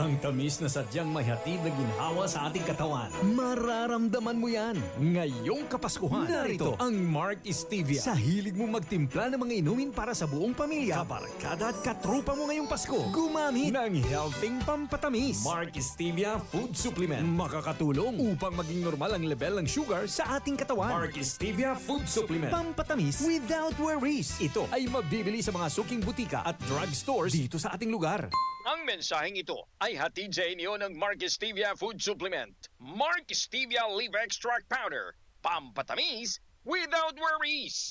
Ang tamis na sadyang may hatid na ginhawa sa ating katawan. Mararamdaman mo yan. Ngayong Kapaskuhan, narito ang Mark Stevia. Sa hilig mo magtimpla ng mga inumin para sa buong pamilya, kabarkada at katrupa mo ngayong Pasko, gumamit ng healthing pampatamis. Mark Stevia Food Supplement. Makakatulong upang maging normal ang level ng sugar sa ating katawan. Mark Stevia Food Supplement. Pampatamis without worries. Ito ay mabibili sa mga suking butika at drugstores dito sa ating lugar. Ang mensaheng ito ay hatid sa inyo ng Mark Stevia Food Supplement. Mark Stevia Leaf Extract Powder. Pampatamis without worries.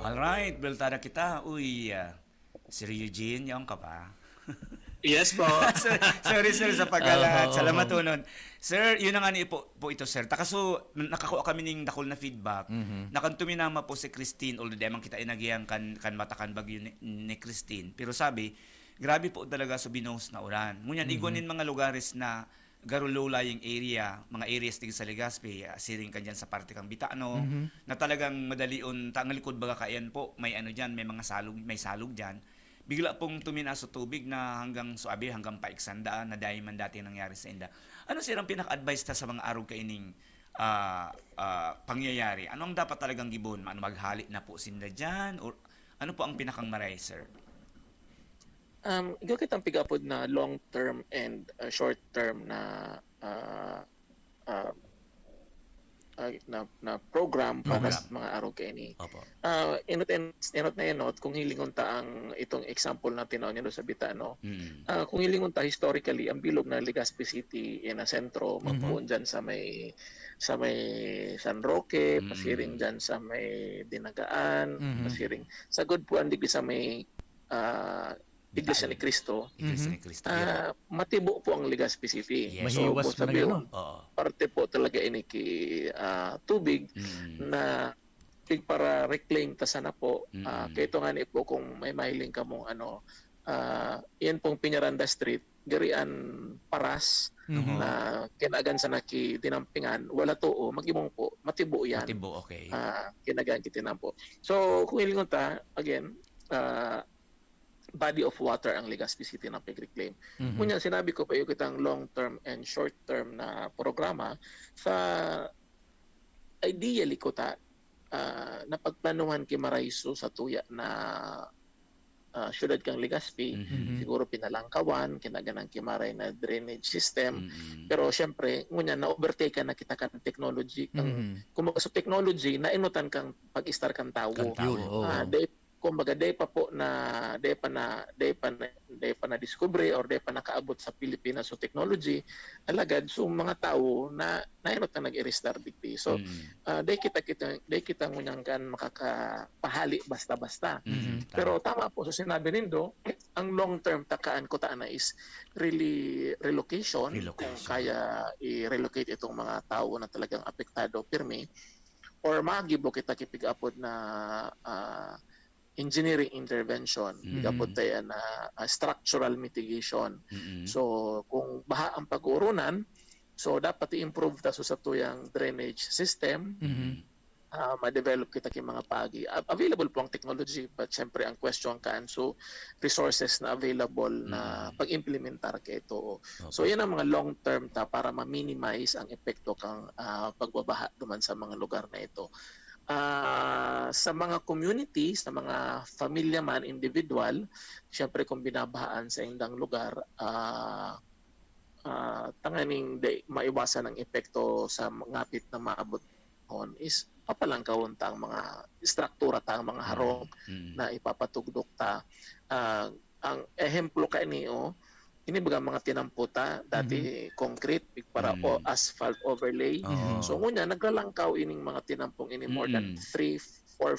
Alright, beltada kita. Uy, Sir Eugene, yaong ka pa? Yes po. sorry sa pagkalat. Salamat po nun. Sir, yun ang ano po ito, sir. Takaso, nakakuha kami ng dakol na feedback. Nakan tuminama po si Christine, although demang kita inagiyang kan matakan bagyo ni Christine. Pero sabi, grabe po talaga sa binos na ulan. Ngunyan, iguanin mga lugares na garulo lying area, mga areas tig sa Legazpi, siring kan dyan sa parte kang Bitano, na talagang madalion, tangalikod baga kayan po, may ano dyan, may mga salog, may salog dyan. Bigla pong tuminaas sa tubig na hanggang suabi, hanggang paiksandaan na dahil man dati nangyari sa inda. Ano sirang pinaka-advise ta sa mga araw kaining pangyayari? Ano ang dapat talagang gibon? Ano, maghali na po sinda dyan? Or ano po ang pinakang maray, sir? Ikaw kitang pigapod na long-term and short-term na program para sa mga araw kaini. Inot na inot, kung hilingon ta ang itong example na tinaw niyo sa Bitano, kung hilingon ta historically, ang bilog na Legazpi City na sentro, magpuon dyan sa may San Roque, pasiring dyan sa may Dinagaan, pasiring sa Godpuan, digdi sa may Iglesia ni Cristo, matibo po ang Legazpi City. Mahiwas so, na gano'n. Parte po talaga ini tubig na para reclaim ta sana po. Kaya ito nga po kung may mahiling ka mong yan pong Piñaranda Street, garian paras na kinagan sa naki dinampingan, wala to magimong po, matibo yan. Matibo, okay. Kinagan kitinam po. So, kung hilingon ta, again, body of water ang Legazpi City na pag-reclaim. Kunya sinabi ko pa yung kitang long-term and short-term na programa sa ideally ko ta napagplanuhan kay Maraiso sa tuya na syudad kang Legazpi, siguro pinalangkawan, kinaganang kimaray na drainage system. Pero syempre, ngunya na-overtake na kita kan technology. Kung sa technology, nainutan kang pag-star kang tao. Kumbaga day pa po na day pa na discovery or day pa nakaabot sa Pilipinas so technology alagad so mga tao na nainot na nag-restart digdi. So day kita ngunyang kan makakapahali basta-basta. Pero tama po so sinabi nindo, ang long term takaan ko na is really relocation. Kung kaya i-relocate itong mga tao na talagang apektado pirmi or magibo kita kipig-apod na engineering intervention, gapod tayo na structural mitigation. So kung baha ang pag-urunan, so dapat i-improve ta sa tuyang drainage system. Ma-develop kita kay mga pagi. Available po ang technology but syempre ang question kaan so resources na available na pag-implementar kay ito. So yan ang mga long term ta para ma-minimize ang epekto kang pagbabaha duman sa mga lugar na ito. Sa mga community, sa mga familya man, individual, syempre kung binabahaan sa indang lugar, tanganing maiwasan ang epekto sa ngapit na maabot is papalangkawon ta ang mga struktura ta, ang mga harong na ipapatugdok ta. Ang ehemplo kainio, ini baga mga tinamputa dati concrete para asphalt overlay. So ngunya naglalangkaw ining mga tinampong ini more than 3-4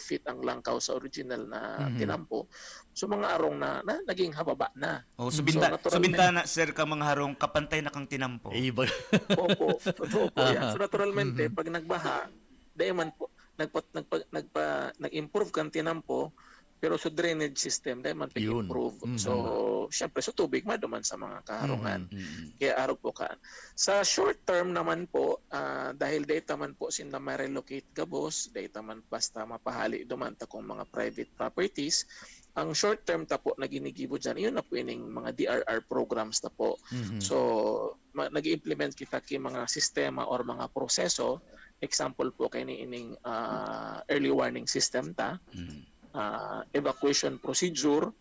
feet ang langkaw sa original na tinampo. So mga arong na naging hababa na. So bintana sir ka mga harong kapantay na kang tinampo. Opo. So naturalmente pag nagbaha, dayman po nag-improve kan tinampo. Pero sa drainage system, dahil man pag-improve. So, syempre, sa tubig, maduman sa mga kaharungan. Kaya araw po ka. Sa short term naman po, dahil data man po sinda ma-relocate gabos, data man basta mapahali duman ta kung mga private properties, ang short term ta po na ginigibo dyan, yun na po yung mga DRR programs na po. So, nag-implement kita ki mga sistema or mga proseso. Example po kayo ni ining early warning system ta. Evacuation procedure,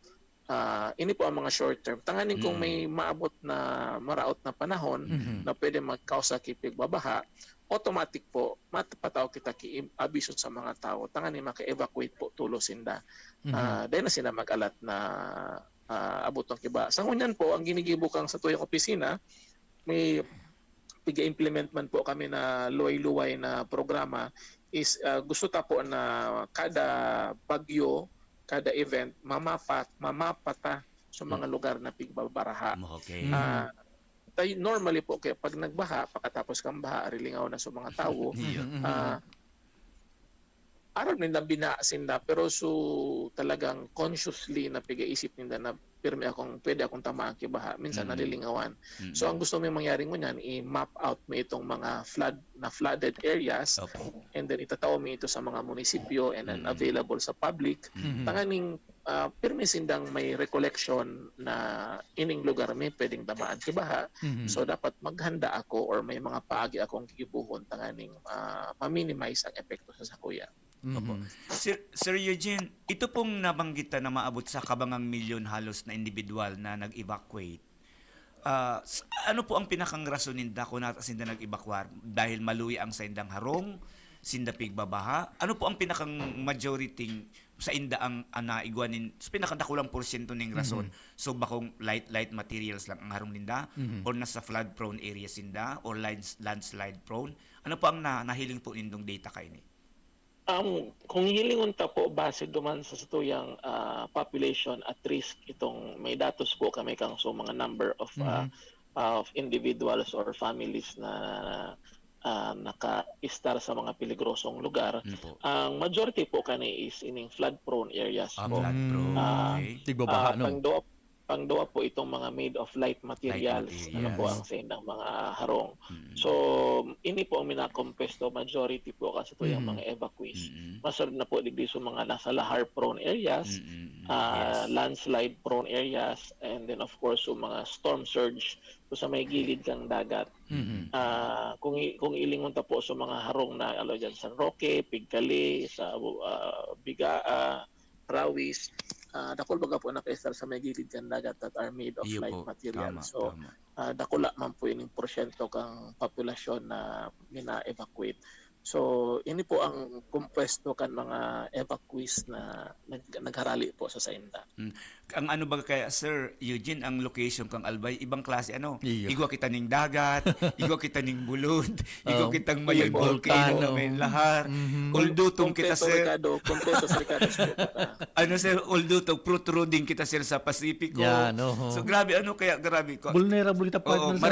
ini po ang mga short term. Tanganin kung may maabot na maraot na panahon na pwede magkausa kipig babaha, automatic po matapataw kita ki-abiso sa mga tao. Tanganin maka-evacuate po tulosinda. Dahil na sila mag-alat na abot ng kiba. Sa ngunyan po, ang ginigibukang sa tuyong opisina, may piga-implement man po kami na luway-luway na programa is gusto ta po na kada bagyo, kada event, mamapata sa mga lugar na pigbabaraha. Normally po, kaya pag nagbaha, pagkatapos kang baha, arilingaw na sa mga tao, araw nila binaasin na, pero so talagang consciously na piga-isip nila na pirmi pwede akong tamaan kibaha, minsan nalilingawan. So ang gusto mo mangyari mo niyan, i-map out mo itong mga flooded areas and then itataw mo ito sa mga munisipyo and then available sa public. Tanganing pirmi sindang may recollection na ining lugar may pwedeng tamaan kibaha. So dapat maghanda ako or may mga paagi akong kikibuhon tanganing ma-minimize ang epekto sa sakuya. Sir Eugene, ito pong nabanggitan na maabot sa kabangang milyon halos na individual na nag-evacuate. Ano po ang pinakang rason ninda kung sinda nag-evacuate? Dahil maluwi ang sa indang harong, sinda pigbabaha? Ano po ang pinakang majority sa inda ang naigwanin? So pinakadakulang porsyento ning rason. So bakong light materials lang ang harong ninda? Or nasa flood prone areas sinda? Or landslide prone? Ano po ang nahiling po nindong data kayo ni? Kung hilingon ta po base duman sa tuyang population at risk itong may datos po kami kang so mga number of individuals or families na naka-star sa mga peligrosong lugar. Ang majority po kani is ining flood prone areas po. Tigbabaha no. pangduwa po itong mga made of light materials, ano po ang saying ng mga harong. So ini po ang minakompesto majority po kasi ito yung mga evacuees. Masunod na po digdi sa mga nasa lahar prone areas, landslide prone areas, and then of course yung mga storm surge so sa may gilid kang dagat. Kung ilingon ta po sa mga harong na dyan, San Roque, Pigkali, sa Bigaa, Rawis, dakol baga po nakaistar sa may gilid kang dagat that are made of light material. So dakula man po ining porsyento kang populasyon na mina-evacuate. So ini po ang kumpuesto kan mga evacuees na nagharali po sa Sainda. Ang ano ba kaya Sir Eugene ang location kang Albay ibang klase ano? Igwa kita ning dagat, igwa kita ning bulod, igwa kitang may volcano, may lahar. Although tong kita Sir kompleto sa Ricardo. Ano Sir, although to protruding kita Sir sa Pasipiko. So grabe ano kaya grabe ko. Vulnerable kita partner.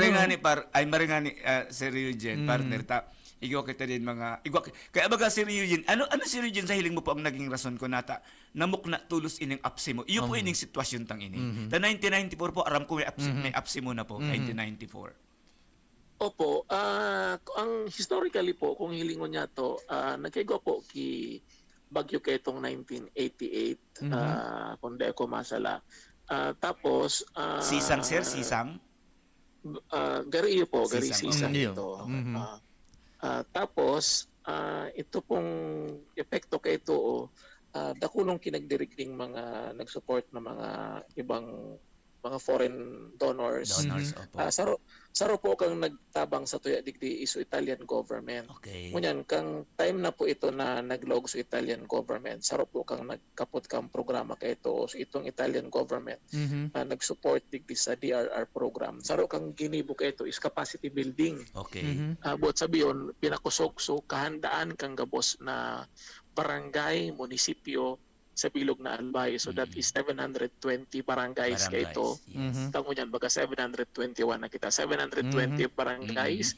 Maringani Sir Eugene partner ta. Igwa kita din mga kaya baga Sir Eugene, ano Sir Eugene sa hiling mo po ang naging rason ko nata namok na tulos ining apsi mo. Iyo po ining sitwasyon tang ini. Ta 1994 po aram ko may apsi mo na po 1994. Opo, ang historically po kung hilingon niya to, nagkaigo po ki bagyo kay itong 1988 kung di ako masala. Tapos Sisang Sir, Sisang? Gari po, Gari Sisang ito. Tapos ito pong epekto kay ito dakulong kinagdirigding mga nag-support na mga ibang mga foreign donors. Saro po kang nagtabang sa tuya digdi iso Italian government. Ngunyan kang time na po ito na naglog sa Italian government, saro po kang nagkapot kang programa kay ito so itong Italian government nag-support digdi sa DRR program. Saro kang ginibo kay ito is capacity building. Buot sabiyon pinakusog so kahandaan kang gabos na barangay, munisipyo sa bilog na Albay. So that is 720 barangays kay ito. Tango niyan, baga 721 na kita. 720 barangays.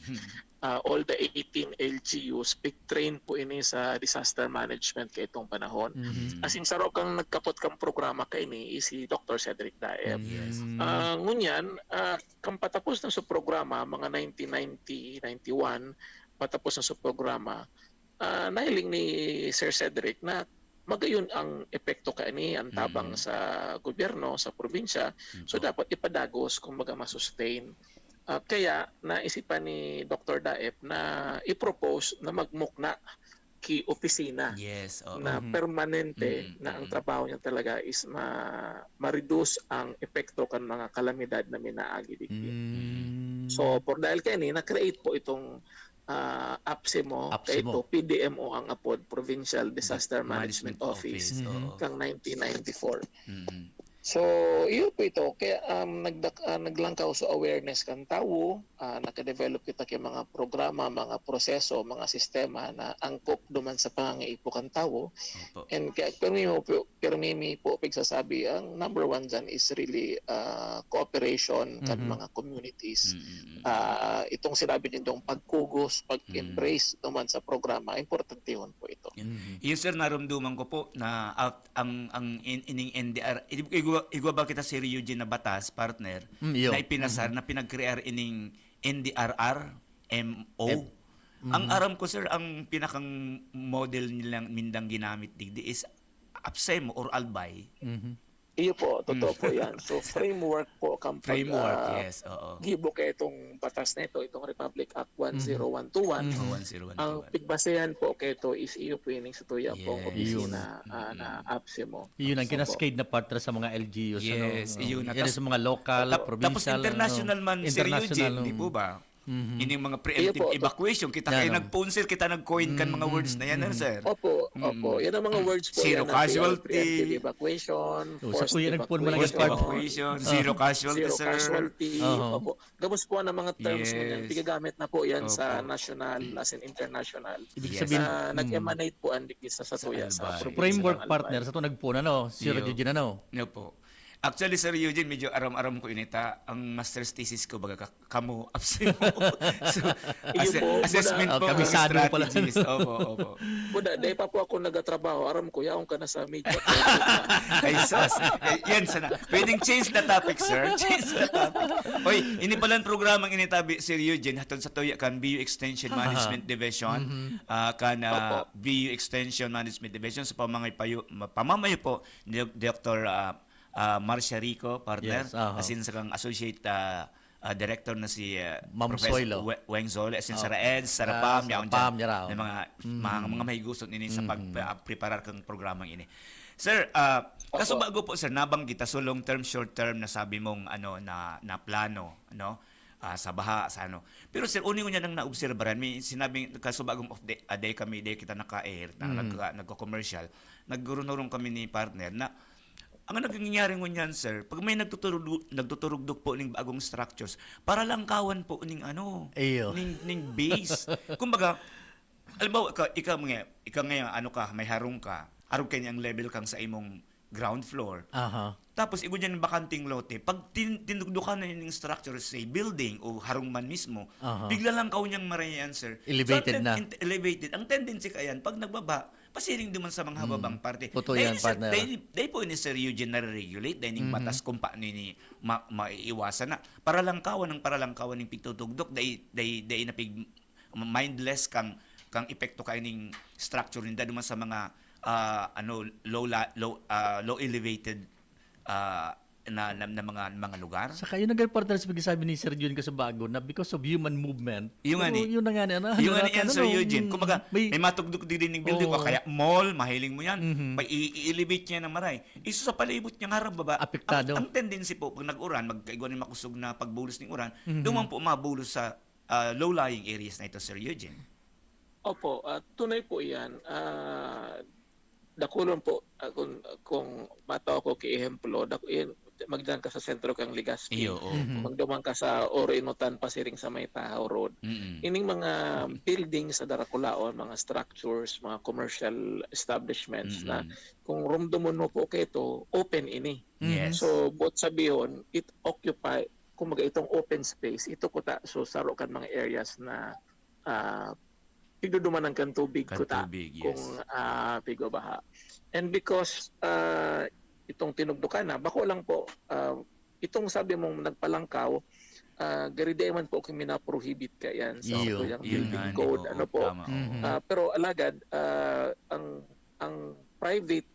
All the 18 LGUs, big train po ini sa disaster management kay itong panahon. As in, saro kang nagkapot kang programa kay ni si Dr. Cedric Daep. Ngunyan, kang patapos na sa programa, mga 1990, 91, patapos na sa programa, nahiling ni Sir Cedric na magayon ang epekto kaini ang tabang sa gobyerno sa probinsya so dapat ipadagos kung baga masustain kaya naisipan ni Dr. Daep na i-propose na magmukna ki opisina na permanente na ang trabaho niya talaga is ma-reduce ang epekto kan mga kalamidad na minaagi digdi. So por dahil kani na-create po itong APSIMO, ito PDMO ang apod, Provincial Disaster Management Office kang 1994. So, iyo po ito. Kaya naglangkaw sa awareness kang tao, nakadevelop kita kay mga programa, mga proseso, mga sistema na angkop duman sa pangangaipo kang tao. And kaya permimi po pagsasabi, ang number one dyan is really cooperation kan mga communities. Itong sinabi nitong pagkugos, pag-embrace duman sa programa, importante yun po ito. Yes sir, naramdaman ko po na ang ining NDR, igwa ba kita Sir Eugene na batas, partner, na ipinasar, na pinag-create ining NDRR, MO. Ang aram ko sir, ang pinakang model nilang mindang ginamit digdi is APSEM or Albay. Iyo po, totoo po yan. So framework po framework, yes, oo. Gibo kay itong batas na ito, itong Republic Act 10121. Ang pigbasehan po kay ito is iyo po yun sa tuya pong opisina na APSIMO. Iyon ang kinascade na partner sa mga LGUs. Yes, iyon. Sa mga local, provincial. Tapos international man, Sir Eugene, di po ba? Ining mga preemptive evacuation, kita kayo nag-phone sir, kita nag-coin kan mga words na yan, sir. Opo. Yan ang mga words po. Zero casualty. Preemptive evacuation, forced evacuation, zero casualty, sir. Opo. Gabos po ng mga terms mo yan. Tigagamit na po yan sa national as in international. Ibig sabihin, nag-emanate po ang isa sa tuya. Sa framework partner, sa ito nagpuna, Sir Eugene, po. Actually, Sir Eugene, medyo aram-aram ko inita. Ang master's thesis ko, baga kamo, absent mo. So, assessment po, kabisado pala. strategies. Opo. Buda, dahil pa po ako nagatrabaho, aram ko, yaong ka na sa media. Ay, sus. Yan, sana. Pwedeng change the topic, sir. Change the topic. Oy, ini pala ang programang initabi, Sir Eugene, hatod sa tuya kan BU Extension Management Division, kan BU Extension Management Division, sa pamamayo po ni Dr. Marcia Rico, partner, Yes, asin sa kang associate director na si Ma'am Professor Zoilo. Weng Zoilo, asin sa Raeds, sa Rapam, yaon Rapam, dyan, yaraw. na mga mahigusot nini sa pagpreparar kang programang ini. Sir, kaso bago po sir, nabang kita so long term, short term na sabi mong na plano, sa baha, sa ano. Pero sir, uning niya nang naobserbaran, may sinabing kaso bagong off day kami, day kita naka-air, nagko-commercial, naggurunurong kami ni partner na ang nangyayari ngunyan, sir, pag may nagtuturugdog po ning bagong structures, para lang kawan po ning ning base. Kumbaga, alam mo, ikaw ngayon, may harong ka, harong kanyang level kang sa imong ground floor. Tapos, igo niyan bakanting lote. Pag tinugdukan na yung structure, say, building o harong man mismo, bigla lang niyang marayan, sir. Elevated na. Elevated. Ang tendency kayan, pag nagbaba, pasiring duman sa mga hababang parte. Totoo yan, partner. Dahil po ni Sir Eugene na-regulate, dahil yung batas kung paano ni maiiwasan na. Para lang kawan ng pigtutugdok, dahil napig mindless kang epekto kayo ng structure ninda duman sa mga low elevated na mga lugar. Saka yun ang partner sa pagsasabi ni Sir Eugene Casabago na because of human movement. Yun nga ni Sir Eugene. Kumbaga, may matugdog din ng building o kaya mall, mahiling mo yan. May i-elevate niya ng maray. Iso sa palibot niya harap baba. Apektado. Ang tendency po, pag nag-uran, magkaiguan ni makusog na pagbulos ng uran, duman po mabulos sa low-lying areas na ito, Sir Eugene. Opo, tunay po yan. Dakulon po, kung mataw ko ki-ehemplo, magdan ka sa sentro kang Legazpi, magduman ka sa Oro Inutan pasiring sa May Tahaw Road. Ining mga buildings sa Daraculaon, mga structures, mga commercial establishments na kung rumdumon mo po kayo, open ini. So, both sabihon, it occupy, kumbaga itong open space, ito ko so saro kan mga areas na pigduduman kan tubig kuta kung pigo baha. And because itong tinugdukan na, bako lang po, itong sabi mong nagpalangkaw, gariday man po kung minaprohibit ka yan sa yung building code. Pero alagad, ang private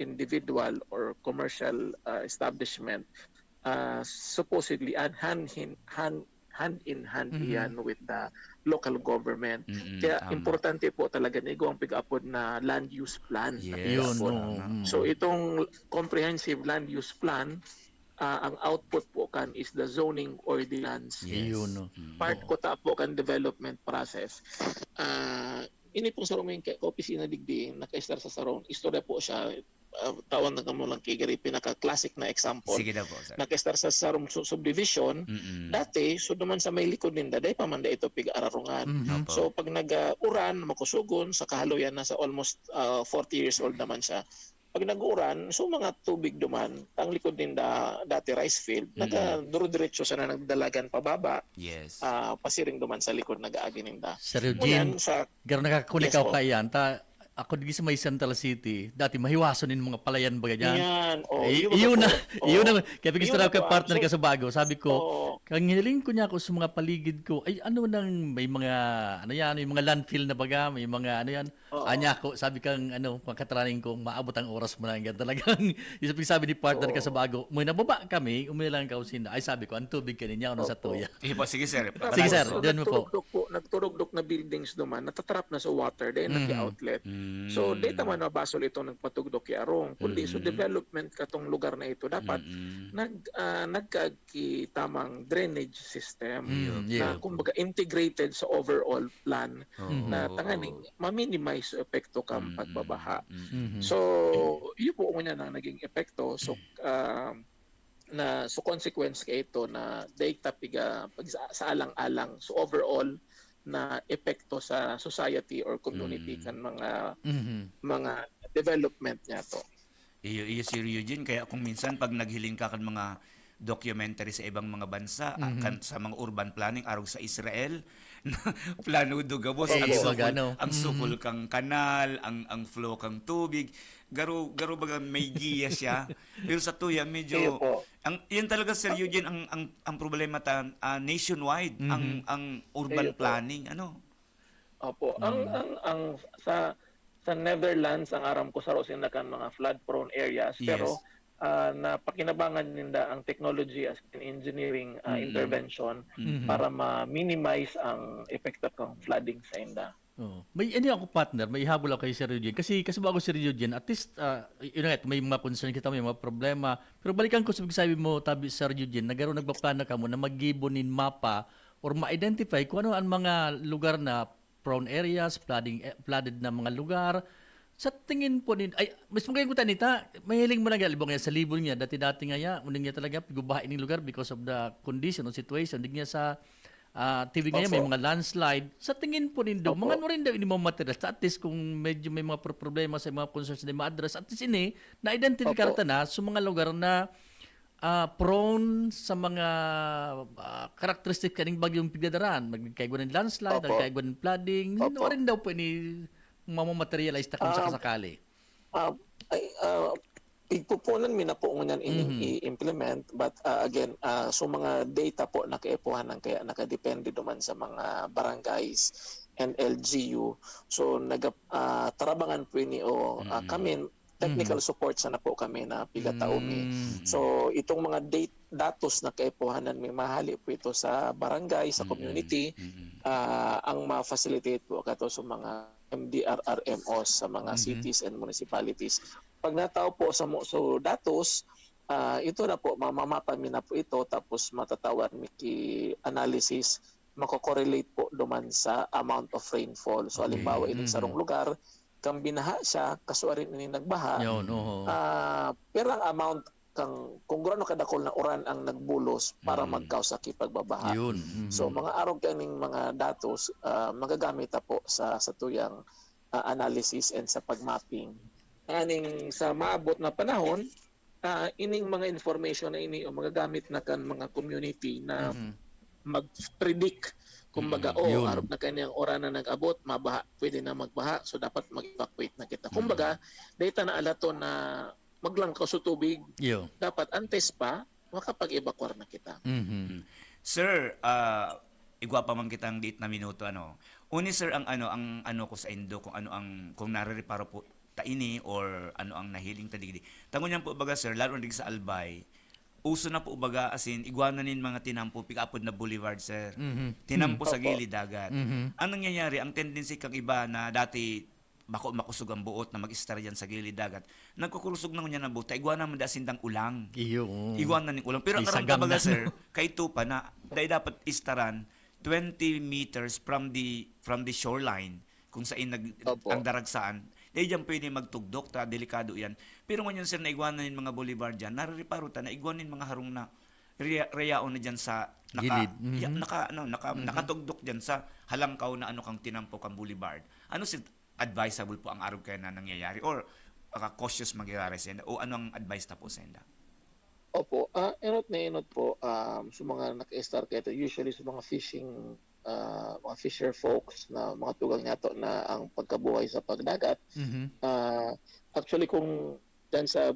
individual or commercial establishment supposedly hand in hand yan with the local government. Kaya importante po talaga na ang pig-upod na land use plan. So itong comprehensive land use plan, ang output po kan is the zoning ordinance. Part ko ta po kan development process. Ini pong sarong opisina digdi naka-star sa sarong istorya po siya. Tawan na kamo lang kigari pinaka-classic na example. Sige na po, sir. Naka-star sa sarong subdivision, dati, so naman sa may likod ninda, dahil pamanda ito pig-ararungan. So pag nag-uran, makusugon, sa kahaloyan, nasa almost 40 years old naman siya. Pag nag-uran, so mga tubig duman, ang likod ninda, dati rice field, nagduro-diretso sa na nagdalagan pababa, pasiring duman sa likod, nag-aagi ninda. Sir Eugene, gano'n nakakulikaw ka yan, ako di sa may Central City, dati mahiwason din mga palayan ba ganyan. Yan. Iyon na. Kaya pag-istorap ka partner ka sa bago, sabi ko, kang hiniling ko niya ako sa mga paligid ko, ay ano nang may mga, may mga landfill na baga, may mga anya ko, sabi kang, pagkatraning ko, maabot ang oras mo na yan. Talagang, yung sabi ni partner ka sa bago, may nababa kami, umilang ka usina, ay sabi ko, ang tubig ka niya, sa tuya. Sige sir. Sige sir, diyan mo po. Nagturugdok na buildings duman, natatrap na sa water, dahil nag-outlet. So, data man nabasol ito nagpatugdok yarong. Kundi, so development katong lugar na ito, dapat nagkakitamang drainage system na kumbaga integrated sa overall plan na tanganing ma-minimize epekto kang pagbabaha. So, yun po muna na naging epekto. So, so consequence kay ito na data piga sa alang-alang. So, overall, na epekto sa society or community kan mga development niya to. Iyo Sir Eugene, kaya kung minsan pag naghiling ka kan mga documentary sa ibang mga bansa, kan sa mga urban planning arog sa Israel, plano do gabos ang sukol kang kanal, ang flow kang tubig, garo baga may giya siya. Pero sa tuya medyo yan talaga Sir Eugene ang problema nationwide ang urban planning Opo. Ang sa Netherlands ang aram ko sa rosin na kan mga flood prone areas pero napakinabangan ninda ang technology as in engineering intervention para ma-minimize ang epekto ng flooding sa inda. May ako partner, may ihabol ako kay Sir Eugene. Kasi bago Sir Eugene, at least, may mga concern kita, may mga problema. Pero balikan ko sa sabi mo, Sir Eugene, nagpaplano ka mo na mag-gibonin mapa or ma-identify kung ano ang mga lugar na prone areas, flooded na mga lugar. Sa tingin po mas magaling ko tanita, mahiling mo na galibong niya sa libon niya, dati-dati nga niya, uning niya talaga, gubahain ng lugar because of the condition or situation. Hindi niya sa TV ngayon, may mga landslide. Sa tingin po nindo, mga ano rin daw ini mga materials, at least kung medyo may mga problema sa mga concerns na ma-address, at least na-identify na sa mga lugar na prone sa mga karakteristik kaning bagyong pigdadaran. Magkaigwa ng landslide, magkaigwa ng flooding. Ano rin daw po ini mamamaterialize na kung sakasakali? Pigpupunan mi na po ngunyan i-implement but again so mga data po nakaipuhanan kaya nakadepende duman sa mga barangays and LGU so tarabangan po ni kami technical support sana po kami na pigataumi so itong mga datos na kaipuhanan may mahali po ito sa barangay sa community ang ma-facilitate po kato sa mga MDRRMOs sa mga cities and municipalities. Pag natao po sa datos, ito na po, mamamapa mi na po ito, tapos matatawag mi analysis, mako-correlate po duman sa amount of rainfall. So, halimbawa, ining sarong lugar, kang binaha siya, kasuarin ini nagbaha, pero ang amount kung gaano kadakol na uran ang nagbulos para mag-cause sa pagbabaha. So mga arog kaning mga datos magagamit po sa tuyang analysis and sa pagmapping. Aning sa maabot na panahon, ining mga information na ini magagamit na kan mga community na mag-predict kumbaga arog na kanyang oras na nag-abot, mabaha, pwede na magbaha, so dapat mag-evacuate na kita. Kumbaga, data na alato na maglangkaw sa tubig, dapat antes pa, makapag-evacuate na kita. Sir, igwa pa man kitang date na minuto Uni sir ang ko sa Indo kung narereparo po taini or ang nahiling tadigdi. Tangon niyan po baga sir, lalo din sa Albay. Uso na po baga asin iguananin mga tinampo pick-upod na boulevard sir. Tinampo sa gilid dagat. Anong nangyayari? Ang tendency kang iba na dati makusog ang buot na mag-istar dyan sa gilid dagat. Nagkukurusog na niya ng buot. Iguana naman dasindang ulang. Iguana ng ulang. Pero ang karang baga sir, kay tupa na dahil dapat istaran 20 meters from the shoreline kung saan ang daragsaan. Dahil dyan pwede magtugdok, delikado yan. Pero ngayon sir, na iguanan mga boulevard dyan, narireparo na iguanin mga harong na reyaon na dyan sa nakatugdok dyan sa halangkaw na kang tinampo kang boulevard. Ano si advisable po ang arog kaya na nangyayari or cautious magyayari sa o anong advice na po sa enda? Opo, inot po sa mga naka-start kaya usually sa mga mga fisher folks na mga tugang nato na ang pagkabuhay sa pagdagat. Actually kung sa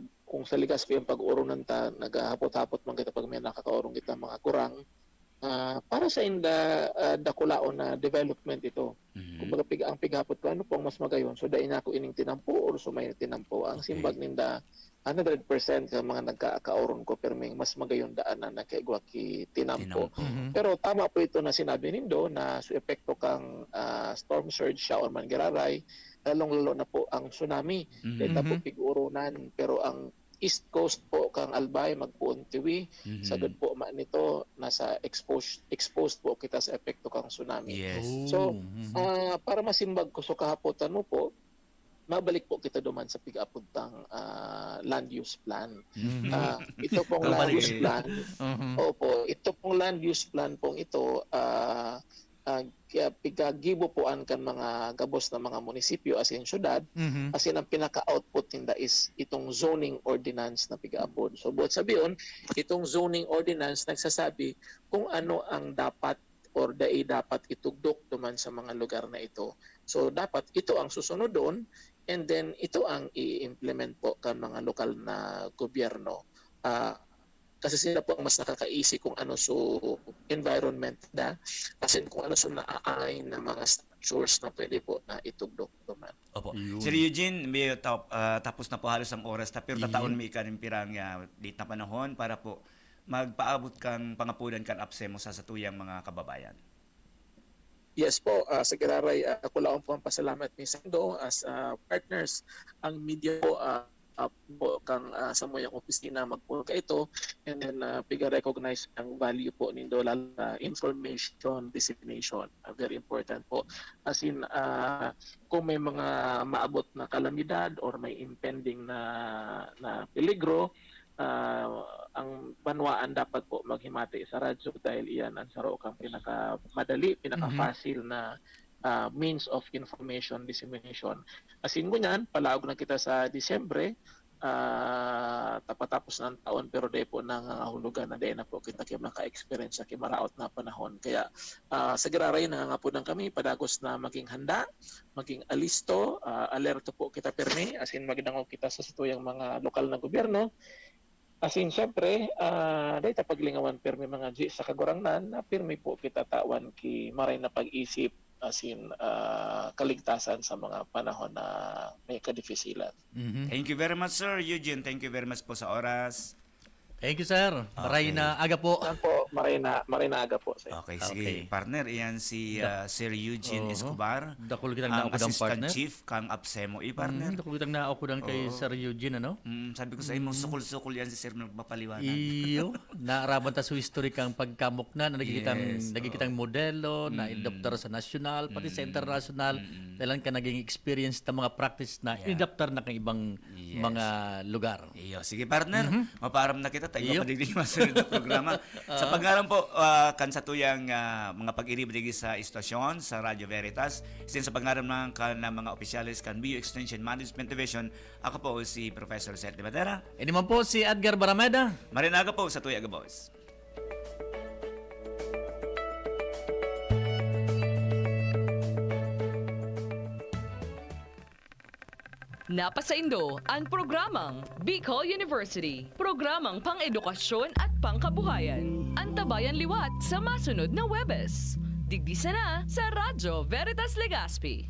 ligas ko yung pag-urunan ta nagahapot-hapot man kita pag may nakakaurong kita mga kurang para sa inda dakulaon na development ito. Kumbaga ang pighapot ko ano pong mas magayon so dai na ako ining tinampo or sumay tinampo ang simbag ninda 100% sa mga nagkakauron ko perming mas magayon daan na nakaigwa ki tinampo. Pero tama po ito na sinabi nindo na su epekto kang storm surge siya or mangiraray lalong-lalo na po ang tsunami. Dito po pig-urunan pero ang East Coast po kang Albay magpuon tiwi sagad po nito nasa exposed po kita sa epekto kang tsunami. So para masimbag ko so kahapotan mo po mabalik po kita duman sa pigapuntang land use plan. Ito pong land use plan. Opo, ito pong land use plan pong ito pigagibupuan kan mga gabos na mga munisipyo as in syudad, as in ang pinaka-output ninda is itong zoning ordinance na pigaapod. So buot sabiyon, itong zoning ordinance nagsasabi kung ano ang dapat or dapat itugdok duman sa mga lugar na ito. So dapat ito ang susunod doon, and then ito ang i-implement po kan mga lokal na gobyerno. Kasi sila po ang mas nakakaisip kung ano so environment na, kasi kung ano so naaay na mga structures na pwede po na itugdok naman. Opo. Sir Eugene, may tapos na po halos ang oras, pero tataon may ikanimpirang date na panahon para po magpaabot kang pangapunan kan apsemo sa satuyang mga kababayan. Yes po, sa Giraray, ako lang po ang pasalamat ni Sando as partners. Ang media po, po kang sa moyang opisina magpulka ito, and then piga-recognize ang value po nindo information dissemination. Very important po. As in, kung may mga maabot na kalamidad or may impending na peligro, ang banwaan dapat po maghimati sa radyo dahil iyan ang saro kang pinaka-madali, pinaka-fácil na means of information dissemination. Asin ko niyan, palaog na kita sa Disyembre, tapatapos ng taon, pero de po nangangahulugan na de na po kita kayo maka-experience sa kimaraot na panahon. Kaya sa Giraray, nangangapunan kami, padagos na maging handa, maging alisto, alerto po kita permi, asin magdangaw kita sa situyang mga lokal na gobyerno. Asin syempre, dahil paglingawan permi mga G sa kagurangnan, na permi po kita tawan ki maray na pag-isip, asin kaligtasan sa mga panahon na may kadifisilan. Thank you very much, Sir Eugene. Thank you very much po sa oras. Thank you, sir. Maray na aga po. Maray na aga po. Sir. Okay, sige. Partner, iyan si Sir Eugene Escobar. Dakol kitang ang naokudang Assistant partner. Chief kang Apsemo. Partner. Dakol kitang naokudang kay Sir Eugene, ano? Sabi ko sa imo, sukul-sukul yan si Sir magpapaliwanag. Iyo, naaraban ta sa history kang pagkamok na nagkikitang modelo, na adopter sa national, pati sa international. Kailan ka naging experience na mga practice na adopter na kang ibang mga lugar. Iyo, sige partner, maparam na kita tayo padigdig masunod na programa. Sa paggalang po kan sa tuyang mga pag-iribig sa istasyon sa Radio Veritas, sin sa paggalang ng mga opisyalis kan BU Extension Management Division, ako po si Professor Seth de Badera. E naman po si Edgar Barameda. Marinaga po sa Tuyaga Boys. Napasaindo ang programang Bicol University, programang pang-edukasyon at pangkabuhayan. Antabayan liwat sa masunod na Webes. Digdisa na sa Radyo Veritas Legazpi.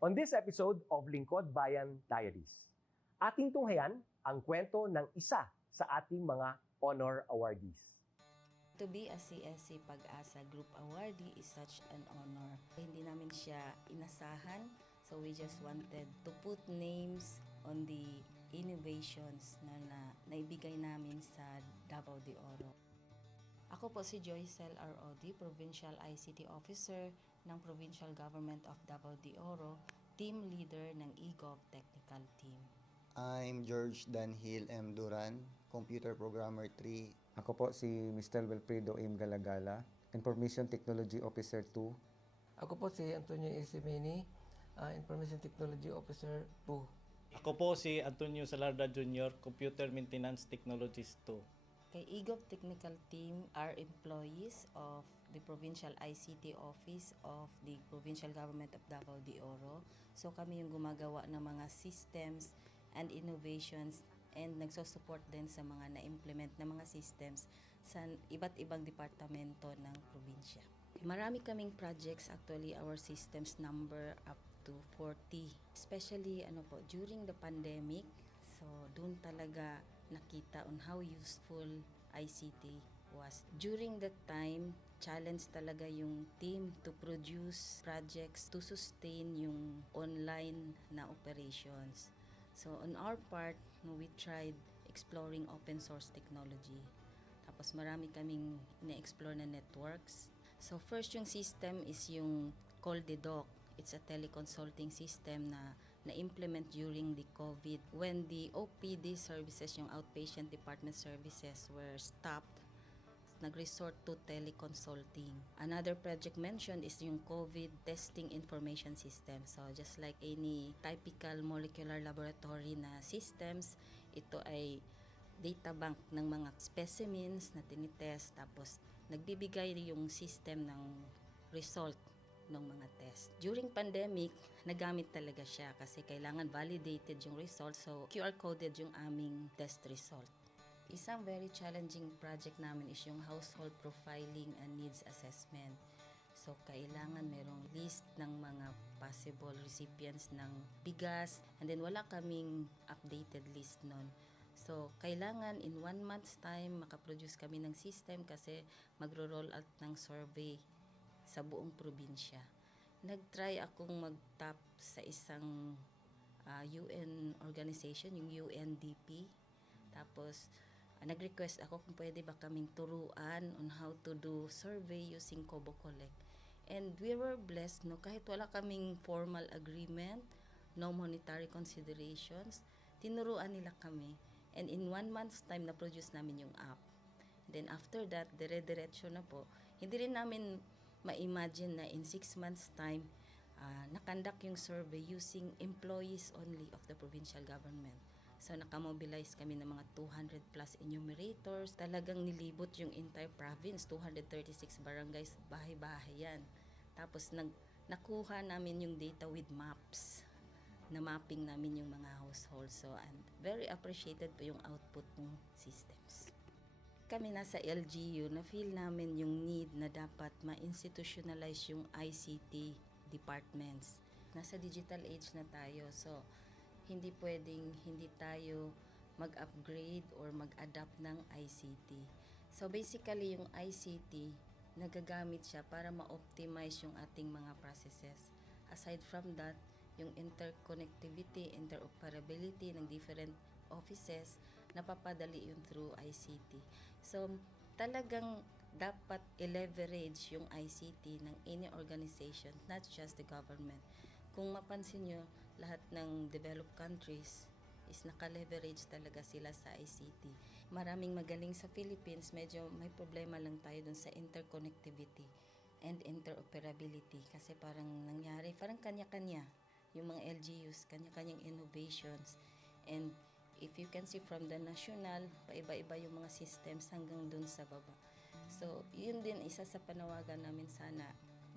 On this episode of Lingkod Bayan Diaries, ating tunghayan ang kwento ng isa sa ating mga honor awardees. To be a CSC Pag-asa Group Awardee is such an honor. Hindi namin siya inasahan, so we just wanted to put names on the innovations na naibigay namin sa Davao de Oro. Ako po si Joycel R. Odi, Provincial ICT Officer ng Provincial Government of Davao de Oro, Team Leader ng eGov Technical Team. I'm George Danhil M. Duran, Computer Programmer 3. Ako po si Mr. Wilfredo M. Galagala, Information Technology Officer 2. Ako po si Antonio Isimeni, Information Technology Officer 2. Ako po si Antonio Salarda Jr., Computer Maintenance Technologist 2. Kay eGov Technical Team are employees of the Provincial ICT Office of the Provincial Government of Davao de Oro. So kami yung gumagawa ng mga systems and innovations and nagsusupport din sa mga na-implement na mga systems sa iba't ibang departamento ng probinsya. Marami kaming projects, actually our systems number up to 40. Especially during the pandemic, so doon talaga nakita on how useful ICT was. During that time, challenge talaga yung team to produce projects to sustain yung online na operations. So on our part, we tried exploring open source technology. Tapos marami kaming ina-explore na networks. So first yung system is yung CallDedoc. It's a teleconsulting system na na-implement during the COVID when the OPD services, yung outpatient department services were stopped. Nag-resort to teleconsulting. Another project mentioned is yung COVID testing information system. So just like any typical molecular laboratory na systems, ito ay data bank ng mga specimens na tinitest, tapos nagbibigay yung system ng result ng mga test. During pandemic, nagamit talaga siya kasi kailangan validated yung result, so QR coded yung aming test result. Isang very challenging project namin is yung household profiling and needs assessment. So kailangan merong list ng mga possible recipients ng bigas, and then wala kaming updated list nun. So kailangan in 1 month's time makaproduce kami ng system kasi magro-roll out ng survey sa buong probinsya. Nag-try akong mag-tap sa isang UN organization, yung UNDP. Tapos nag-request ako kung pwede ba kaming turuan on how to do survey using Kobo Collect. And we were blessed, kahit wala kaming formal agreement, no monetary considerations, tinuruan nila kami. And in 1 month's time, na-produce namin yung app. And then after that, dire-diretso na po. Hindi rin namin ma-imagine na in 6 months' time, nakandak yung survey using employees only of the provincial government. So nakamobilize kami ng mga 200 plus enumerators. Talagang nilibot yung entire province, 236 barangays, bahay-bahay yan. Tapos nakuha namin yung data with maps. Na-mapping namin yung mga households. So and very appreciated po yung output ng systems. Kami nasa LGU, na-feel namin yung need na dapat ma-institutionalize yung ICT departments. Nasa digital age na tayo, so hindi pwedeng hindi tayo mag-upgrade or mag-adapt ng ICT. So basically yung ICT, nagagamit siya para ma-optimize yung ating mga processes. Aside from that, yung interconnectivity, interoperability ng different offices, napapadali yun through ICT. So talagang dapat i-leverage yung ICT ng any organization, not just the government. Kung mapansin nyo, lahat ng developed countries is naka-leverage talaga sila sa ICT. Maraming magaling sa Philippines, medyo may problema lang tayo dun sa interconnectivity and interoperability kasi parang nangyari, parang kanya-kanya yung mga LGUs, kanya-kanyang innovations. And if you can see from the national, paiba-iba yung mga systems hanggang dun sa baba. So, yun din isa sa panawagan namin, sana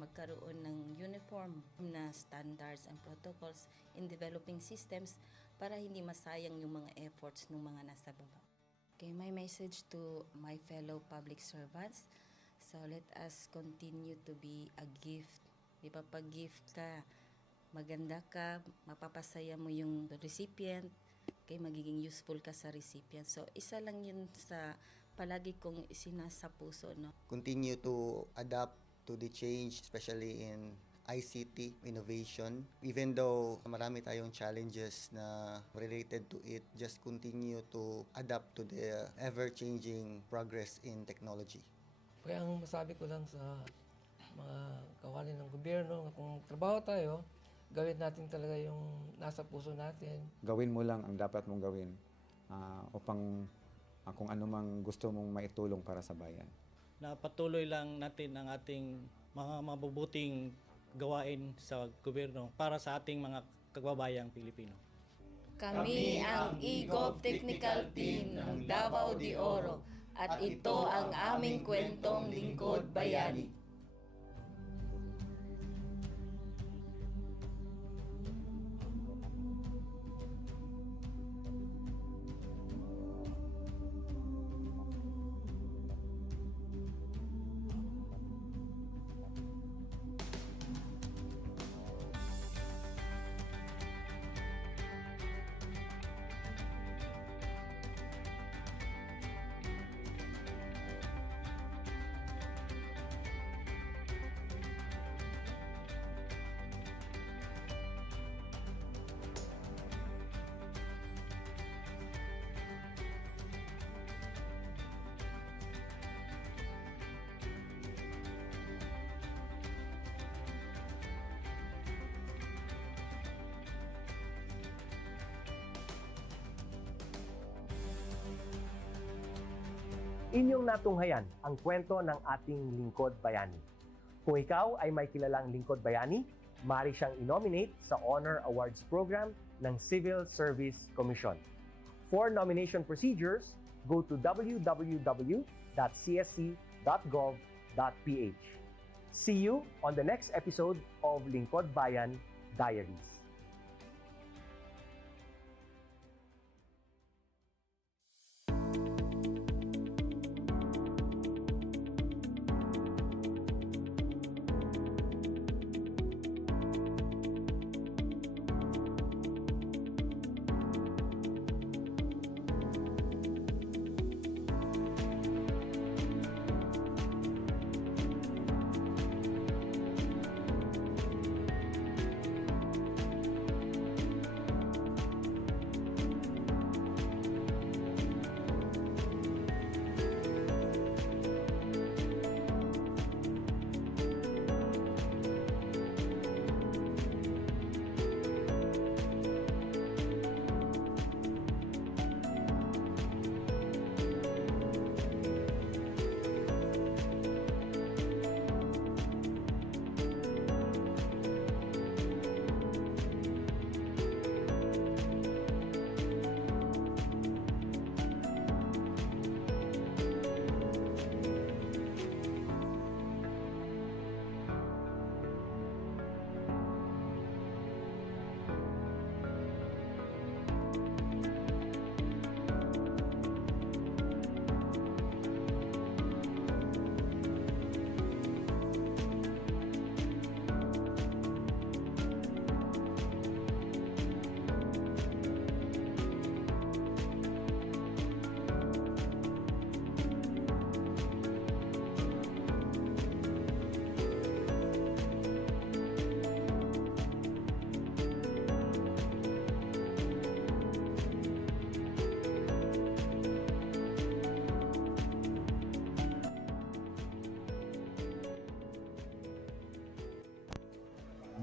magkaroon ng uniform na standards and protocols in developing systems para hindi masayang yung mga efforts ng mga nasa baba. Okay, my message to my fellow public servants, so let us continue to be a gift. Di ba, pag gift ka, maganda ka, mapapasaya mo yung recipient, kay magiging useful ka sa recipient. So, isa lang yun sa palagi kong isinasa puso, no? Continue to adapt to the change, especially in ICT innovation. Even though marami tayong challenges na related to it, just continue to adapt to the ever-changing progress in technology. Kaya ang masabi ko lang sa mga kawani ng gobyerno, kung trabaho tayo, gawin natin talaga yung nasa puso natin. Gawin mo lang ang dapat mong gawin upang kung ano mang gusto mong maitulong para sa bayan. Na patuloy lang natin ang ating mga mabubuting gawain sa gobyerno para sa ating mga kababayang Pilipino. Kami ang EGOV Technical Team ng Davao de Oro at ito ang aming kwentong lingkod bayani. Inyong natunghayan ang kwento ng ating lingkod bayani. Kung ikaw ay may kilalang lingkod bayani, maaari siyang i-nominate sa Honor Awards Program ng Civil Service Commission. For nomination procedures, go to www.csc.gov.ph. See you on the next episode of Lingkod Bayan Diaries.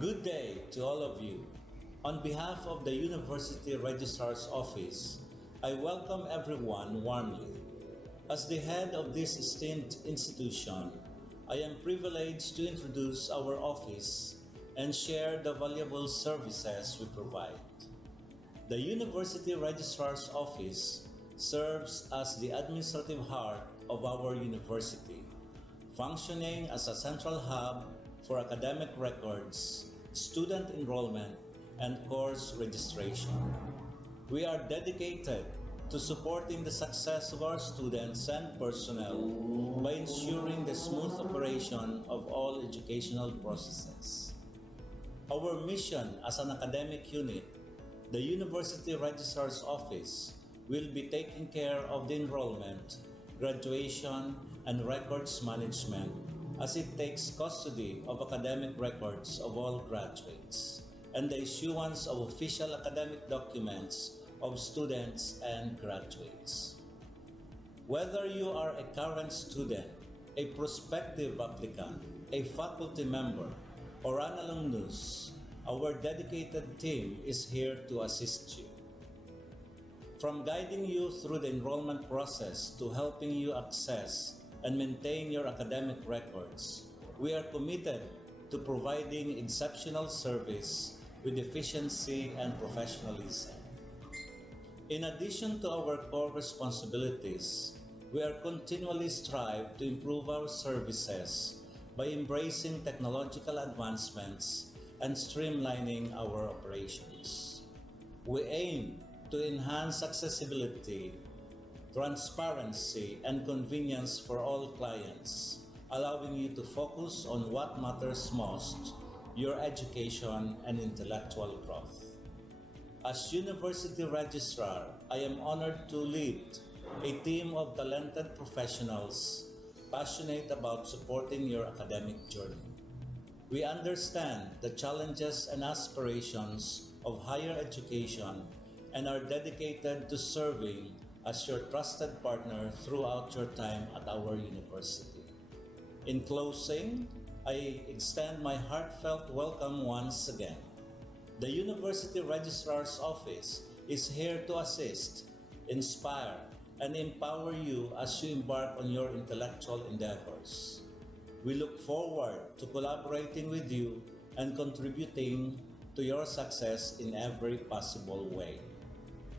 Good day to all of you. On behalf of the University Registrar's Office, I welcome everyone warmly. As the head of this esteemed institution, I am privileged to introduce our office and share the valuable services we provide. The University Registrar's Office serves as the administrative heart of our university, functioning as a central hub for academic records, student enrollment, and course registration. We are dedicated to supporting the success of our students and personnel by ensuring the smooth operation of all educational processes. Our mission as an academic unit, the University Registrar's Office, will be taking care of the enrollment, graduation, and records management as it takes custody of academic records of all graduates and the issuance of official academic documents of students and graduates. Whether you are a current student, a prospective applicant, a faculty member, or an alumnus, our dedicated team is here to assist you. From guiding you through the enrollment process to helping you access and maintain your academic records, we are committed to providing exceptional service with efficiency and professionalism. In addition to our core responsibilities, we are continually strive to improve our services by embracing technological advancements and streamlining our operations. We aim to enhance accessibility, transparency, and convenience for all clients, allowing you to focus on what matters most, your education and intellectual growth. As University Registrar, I am honored to lead a team of talented professionals passionate about supporting your academic journey. We understand the challenges and aspirations of higher education and are dedicated to serving as your trusted partner throughout your time at our university. In closing, I extend my heartfelt welcome once again. The University Registrar's Office is here to assist, inspire, and empower you as you embark on your intellectual endeavors. We look forward to collaborating with you and contributing to your success in every possible way.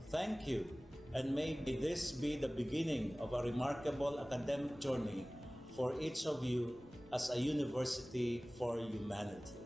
Thank you, and may this be the beginning of a remarkable academic journey for each of you as a university for humanity.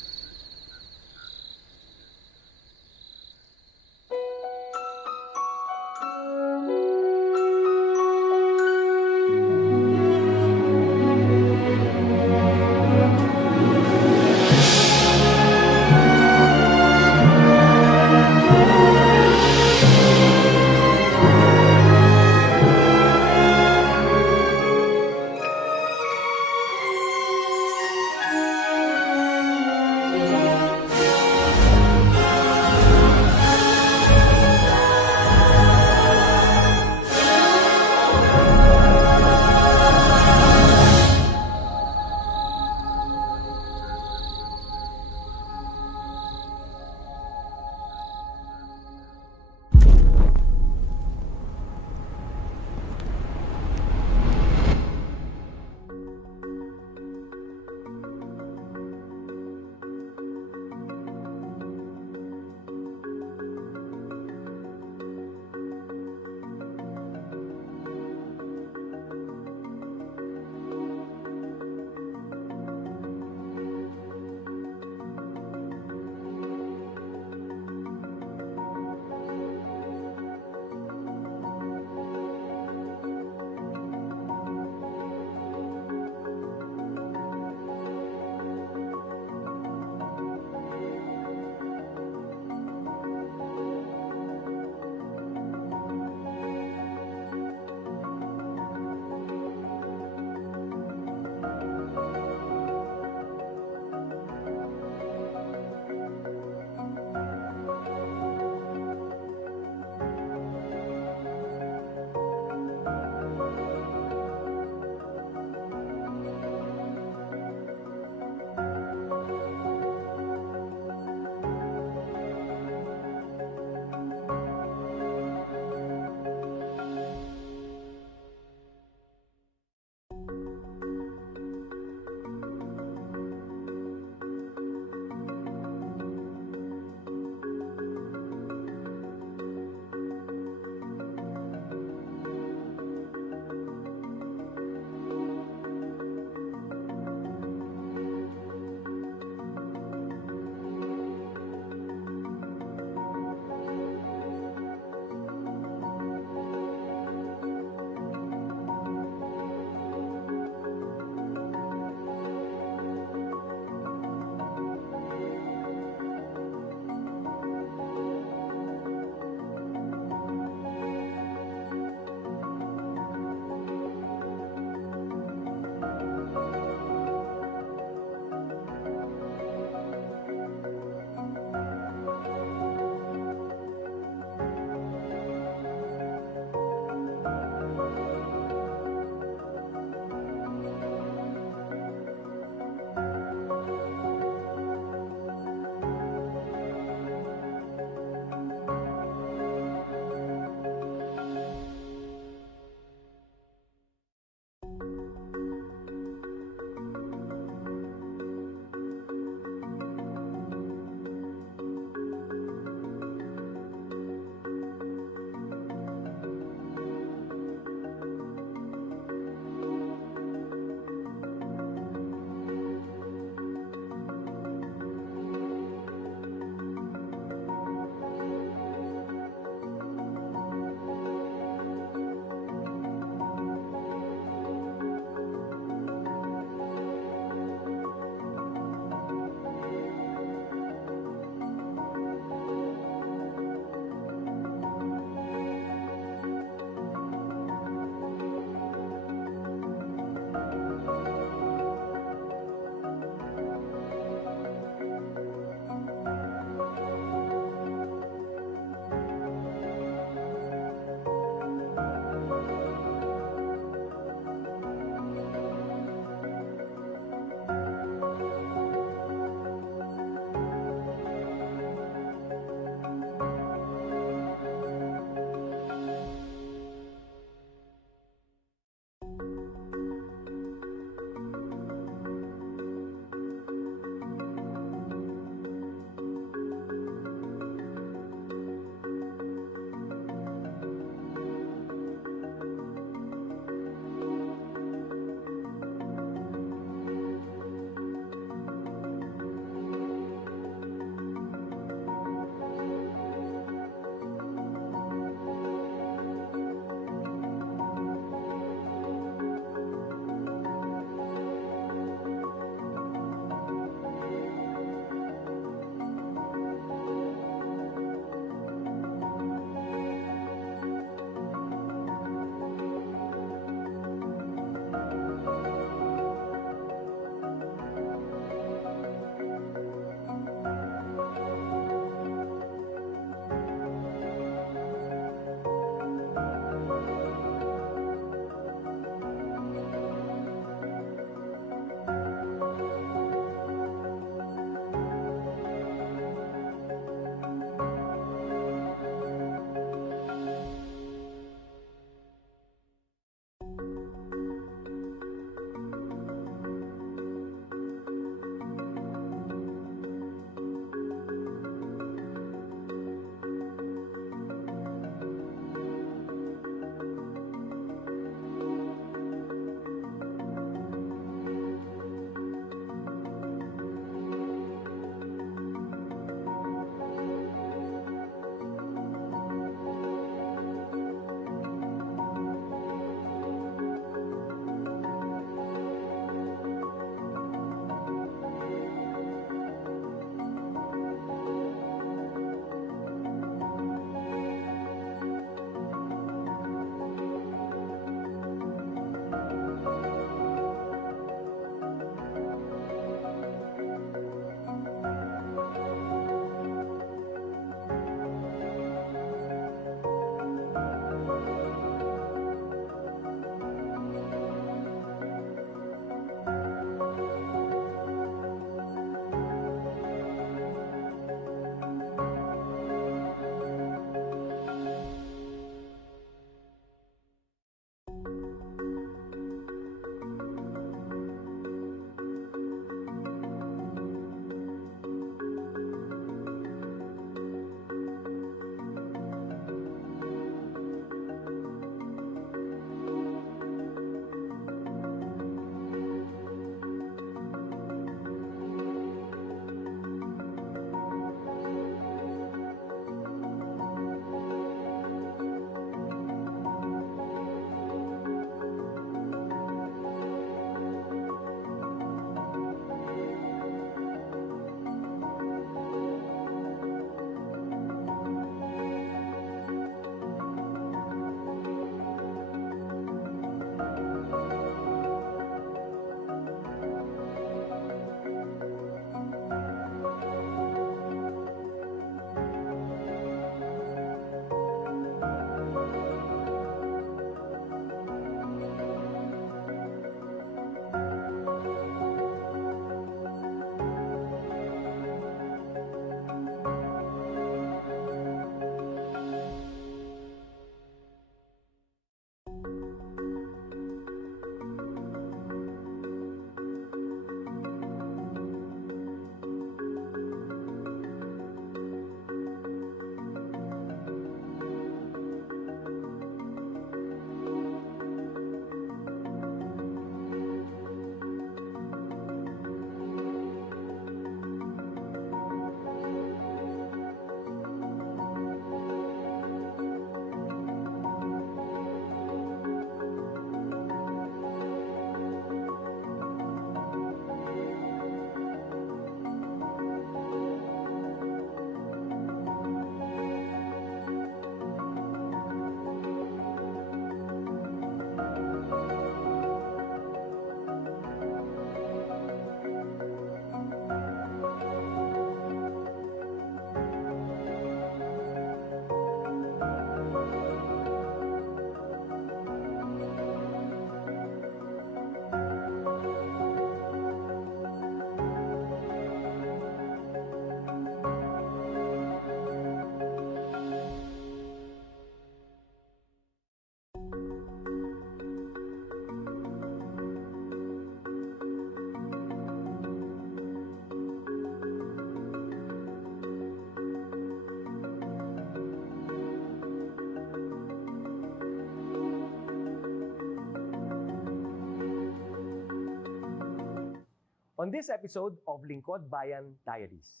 On this episode of Lingkod Bayan Diaries,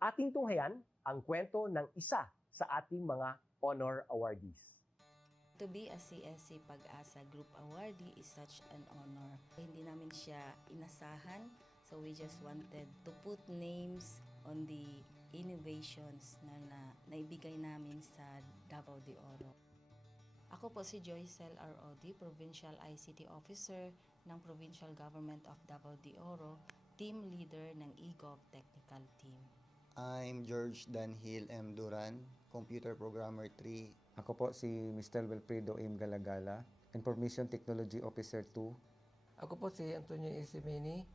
ating tunghayan ang kwento ng isa sa ating mga honor awardees. To be a CSC Pag-asa Group Awardee is such an honor. Hindi namin siya inasahan, so we just wanted to put names on the innovations na naibigay namin sa Davao de Oro. Ako po si Joycel R.O.D., Provincial ICT Officer ng Provincial Government of Davao de Oro, Team Leader ng eGov Technical Team. I'm George Danhil M. Duran, Computer Programmer 3. Ako po si Mr. Wilfredo M. Galagala, Information Technology Officer 2. Ako po si Antonio Isimeni,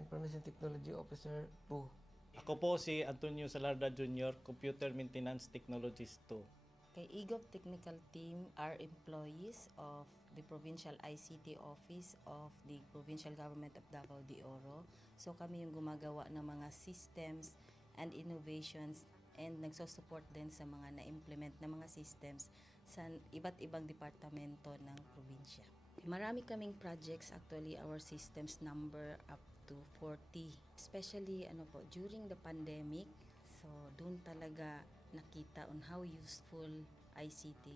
Information Technology Officer 2. Ako po si Antonio Salarda Jr., Computer Maintenance Technologist 2. Kay eGov Technical Team are employees of the Provincial ICT Office of the Provincial Government of Davao de Oro. So kami yung gumagawa ng mga systems and innovations and nagso-support din sa mga na-implement na mga systems sa iba't ibang departamento ng probinsya. Marami kaming projects, actually our systems number up to 40. Especially during the pandemic, so doon talaga nakita on how useful ICT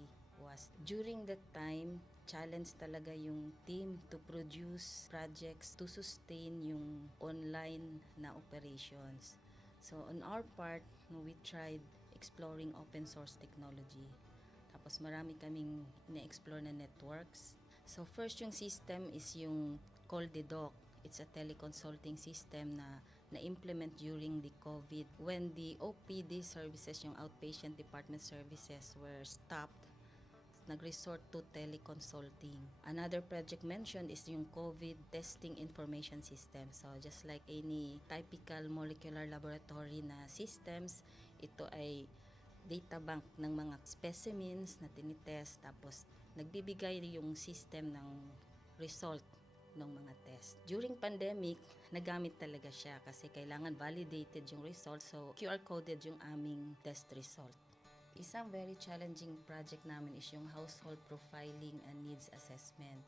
was. During that time, challenge talaga yung team to produce projects to sustain yung online na operations. So on our part, we tried exploring open source technology. Tapos marami kaming ina-explore na networks. So first yung system is yung Call the Doc. It's a teleconsulting system na na-implement during the COVID. When the OPD services, yung outpatient department services were stopped, nag-resort to teleconsulting. Another project mentioned is yung COVID testing information system. So just like any typical molecular laboratory na systems, ito ay data bank ng mga specimens na tinitest, tapos nagbibigay yung system ng result ng mga test. During pandemic, nagamit talaga siya kasi kailangan validated yung result, so QR coded yung aming test result. Isang very challenging project namin is yung household profiling and needs assessment.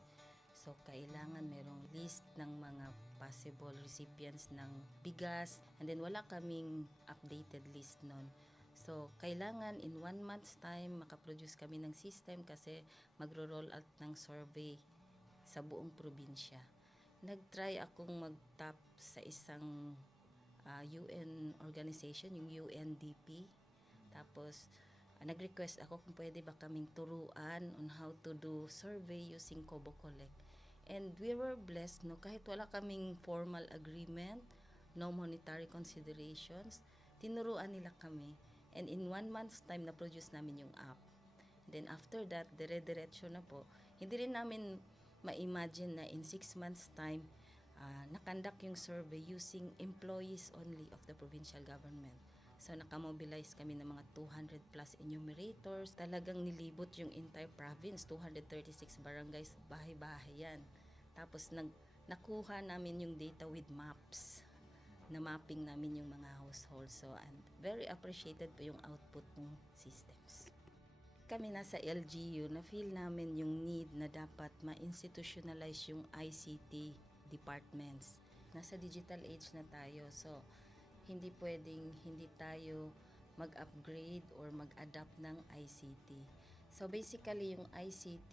So kailangan merong list ng mga possible recipients ng bigas, and then wala kaming updated list nun. So kailangan in 1 month's time makaproduce kami ng system kasi magro-roll out ng survey sa buong probinsya. Nag-try akong mag-tap sa isang UN organization, yung UNDP. Tapos nag-request ako kung pwede ba kaming turuan on how to do survey using Kobo Collect. And we were blessed, kahit wala kaming formal agreement, no monetary considerations, tinuruan nila kami. And in 1 month's time, na-produce namin yung app. Then after that, dire-diretso na po. Hindi rin namin ma-imagine na in 6 months' time, nakandak yung survey using employees only of the provincial government. So nakamobilize kami ng mga 200 plus enumerators. Talagang nilibot yung entire province, 236 barangays, bahay-bahay yan. Tapos nakuha namin yung data with maps. Na mapping namin yung mga households. So and very appreciated po yung output ng systems. Kami nasa LGU, na-feel namin yung need na dapat ma-institutionalize yung ICT departments. Nasa digital age na tayo, so hindi pwedeng hindi tayo mag-upgrade or mag-adapt ng ICT. So basically, yung ICT,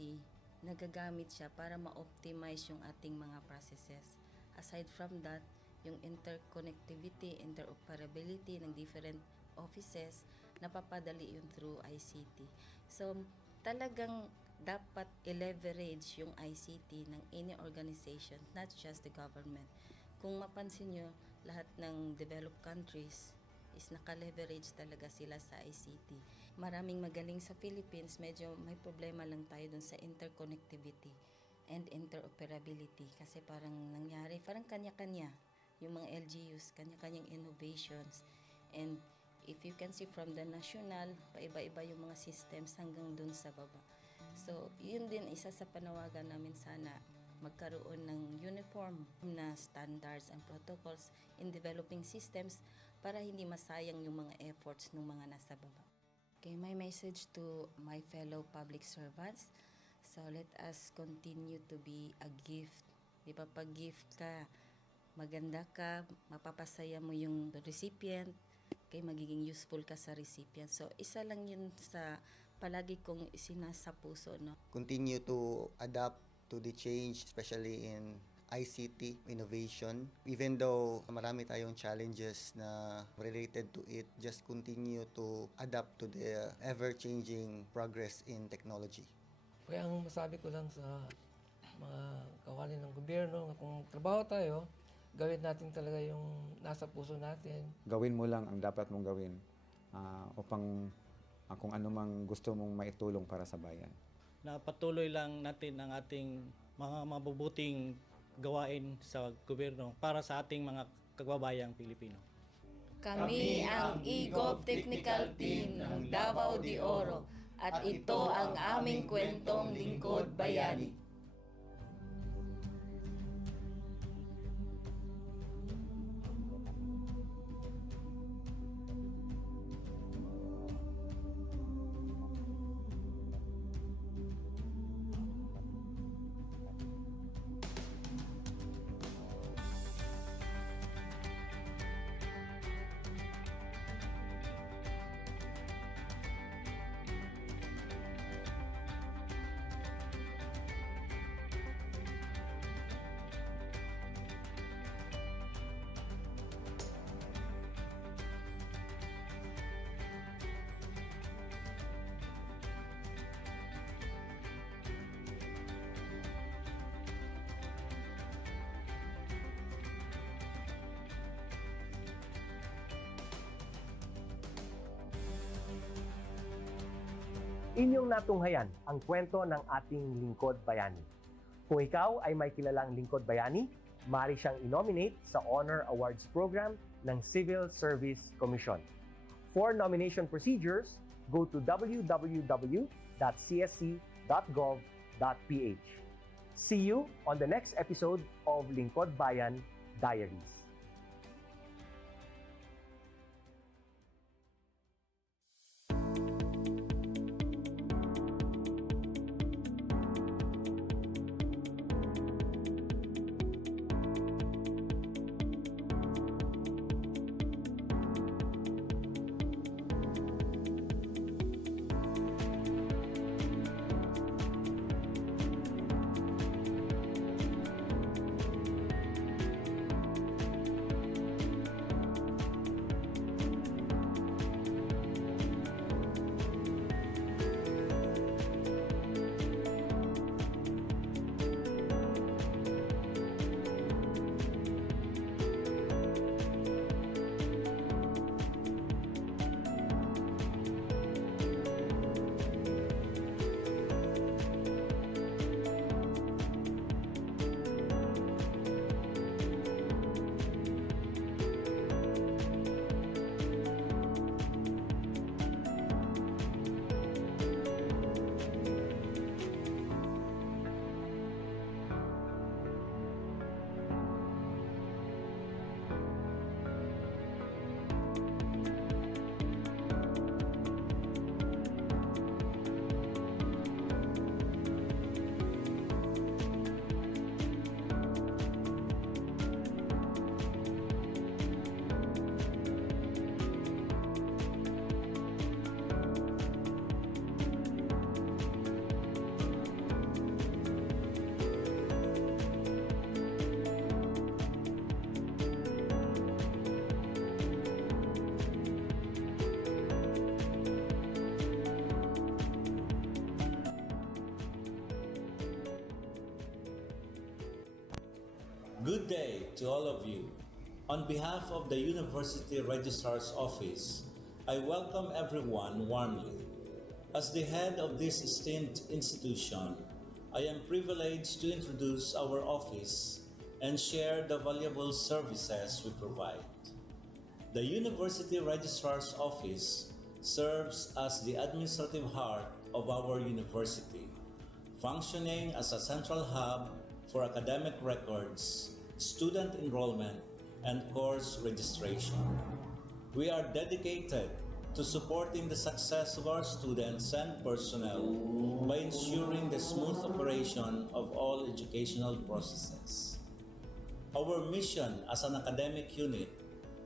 nagagamit siya para ma-optimize yung ating mga processes. Aside from that, yung interconnectivity, interoperability ng different offices, napapadali yun through ICT. So, talagang dapat i-leverage yung ICT ng any organization, not just the government. Kung mapansin nyo, lahat ng developed countries is naka-leverage talaga sila sa ICT. Maraming magaling sa Philippines, medyo may problema lang tayo dun sa interconnectivity and interoperability kasi parang nangyari, parang kanya-kanya yung mga LGUs, kanya-kanyang innovations. And if you can see from the national, paiba-iba yung mga systems hanggang dun sa baba. So, yun din isa sa panawagan namin sana magkaroon ng uniform na standards and protocols in developing systems para hindi masayang yung mga efforts ng mga nasa baba. Okay, my message to my fellow public servants, so let us continue to be a gift. Di ba, pag gift ka, maganda ka, mapapasaya mo yung recipient, kay magiging useful ka sa recipient. So, isa lang yun sa palagi kong isinasa puso, no? Continue to adapt to the change, especially in ICT innovation. Even though marami tayong challenges na related to it, just continue to adapt to the ever-changing progress in technology. Kaya ang masabi ko lang sa mga kawani ng gobyerno, kung trabaho tayo, gawin natin talaga yung nasa puso natin. Gawin mo lang ang dapat mong gawin upang kung ano mang gusto mong maitulong para sa bayan. Na patuloy lang natin ang ating mga mabubuting gawain sa gobyerno para sa ating mga kababayang Pilipino. Kami ang EGOV Technical Team ng Davao de Oro at ito ang aming kwentong lingkod bayani. Inyong natunghayan ang kwento ng ating lingkod bayani. Kung ikaw ay may kilalang lingkod bayani, maaari siyang i-nominate sa Honor Awards Program ng Civil Service Commission. For nomination procedures, go to www.csc.gov.ph. See you on the next episode of Lingkod Bayan Diaries. Good day to all of you. On behalf of the University Registrar's Office, I welcome everyone warmly. As the head of this esteemed institution, I am privileged to introduce our office and share the valuable services we provide. The University Registrar's Office serves as the administrative heart of our university, functioning as a central hub for academic records, student enrollment, and course registration. We are dedicated to supporting the success of our students and personnel by ensuring the smooth operation of all educational processes. Our mission as an academic unit,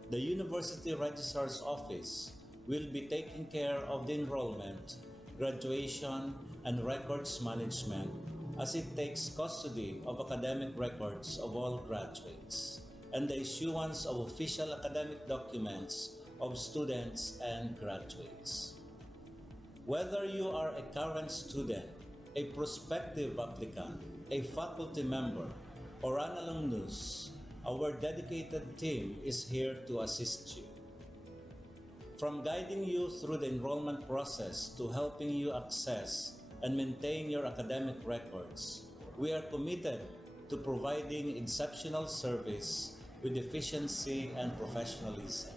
the University Registrar's Office, will be taking care of the enrollment, graduation, and records management as it takes custody of academic records of all graduates and the issuance of official academic documents of students and graduates. Whether you are a current student, a prospective applicant, a faculty member, or an alumnus, our dedicated team is here to assist you. From guiding you through the enrollment process to helping you access and maintain your academic records, we are committed to providing exceptional service with efficiency and professionalism.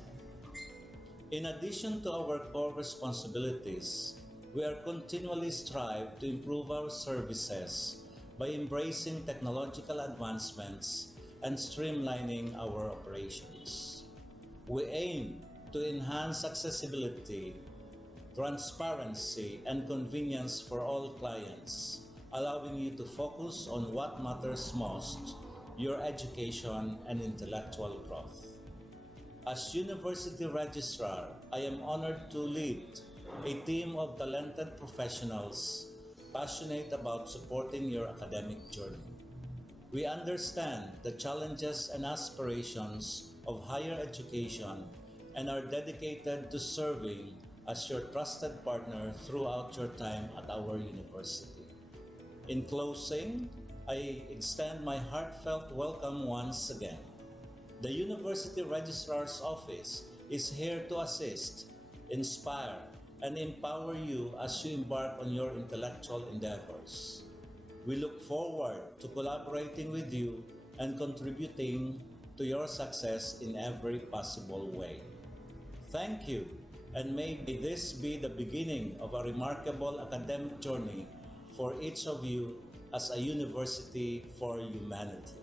In addition to our core responsibilities, we are continually strive to improve our services by embracing technological advancements and streamlining our operations. We aim to enhance accessibility, transparency, and convenience for all clients, allowing you to focus on what matters most, your education and intellectual growth. As University Registrar, I am honored to lead a team of talented professionals passionate about supporting your academic journey. We understand the challenges and aspirations of higher education and are dedicated to serving as your trusted partner throughout your time at our university. In closing, I extend my heartfelt welcome once again. The University Registrar's Office is here to assist, inspire, and empower you as you embark on your intellectual endeavors. We look forward to collaborating with you and contributing to your success in every possible way. Thank you, and may this be the beginning of a remarkable academic journey for each of you as a university for humanity.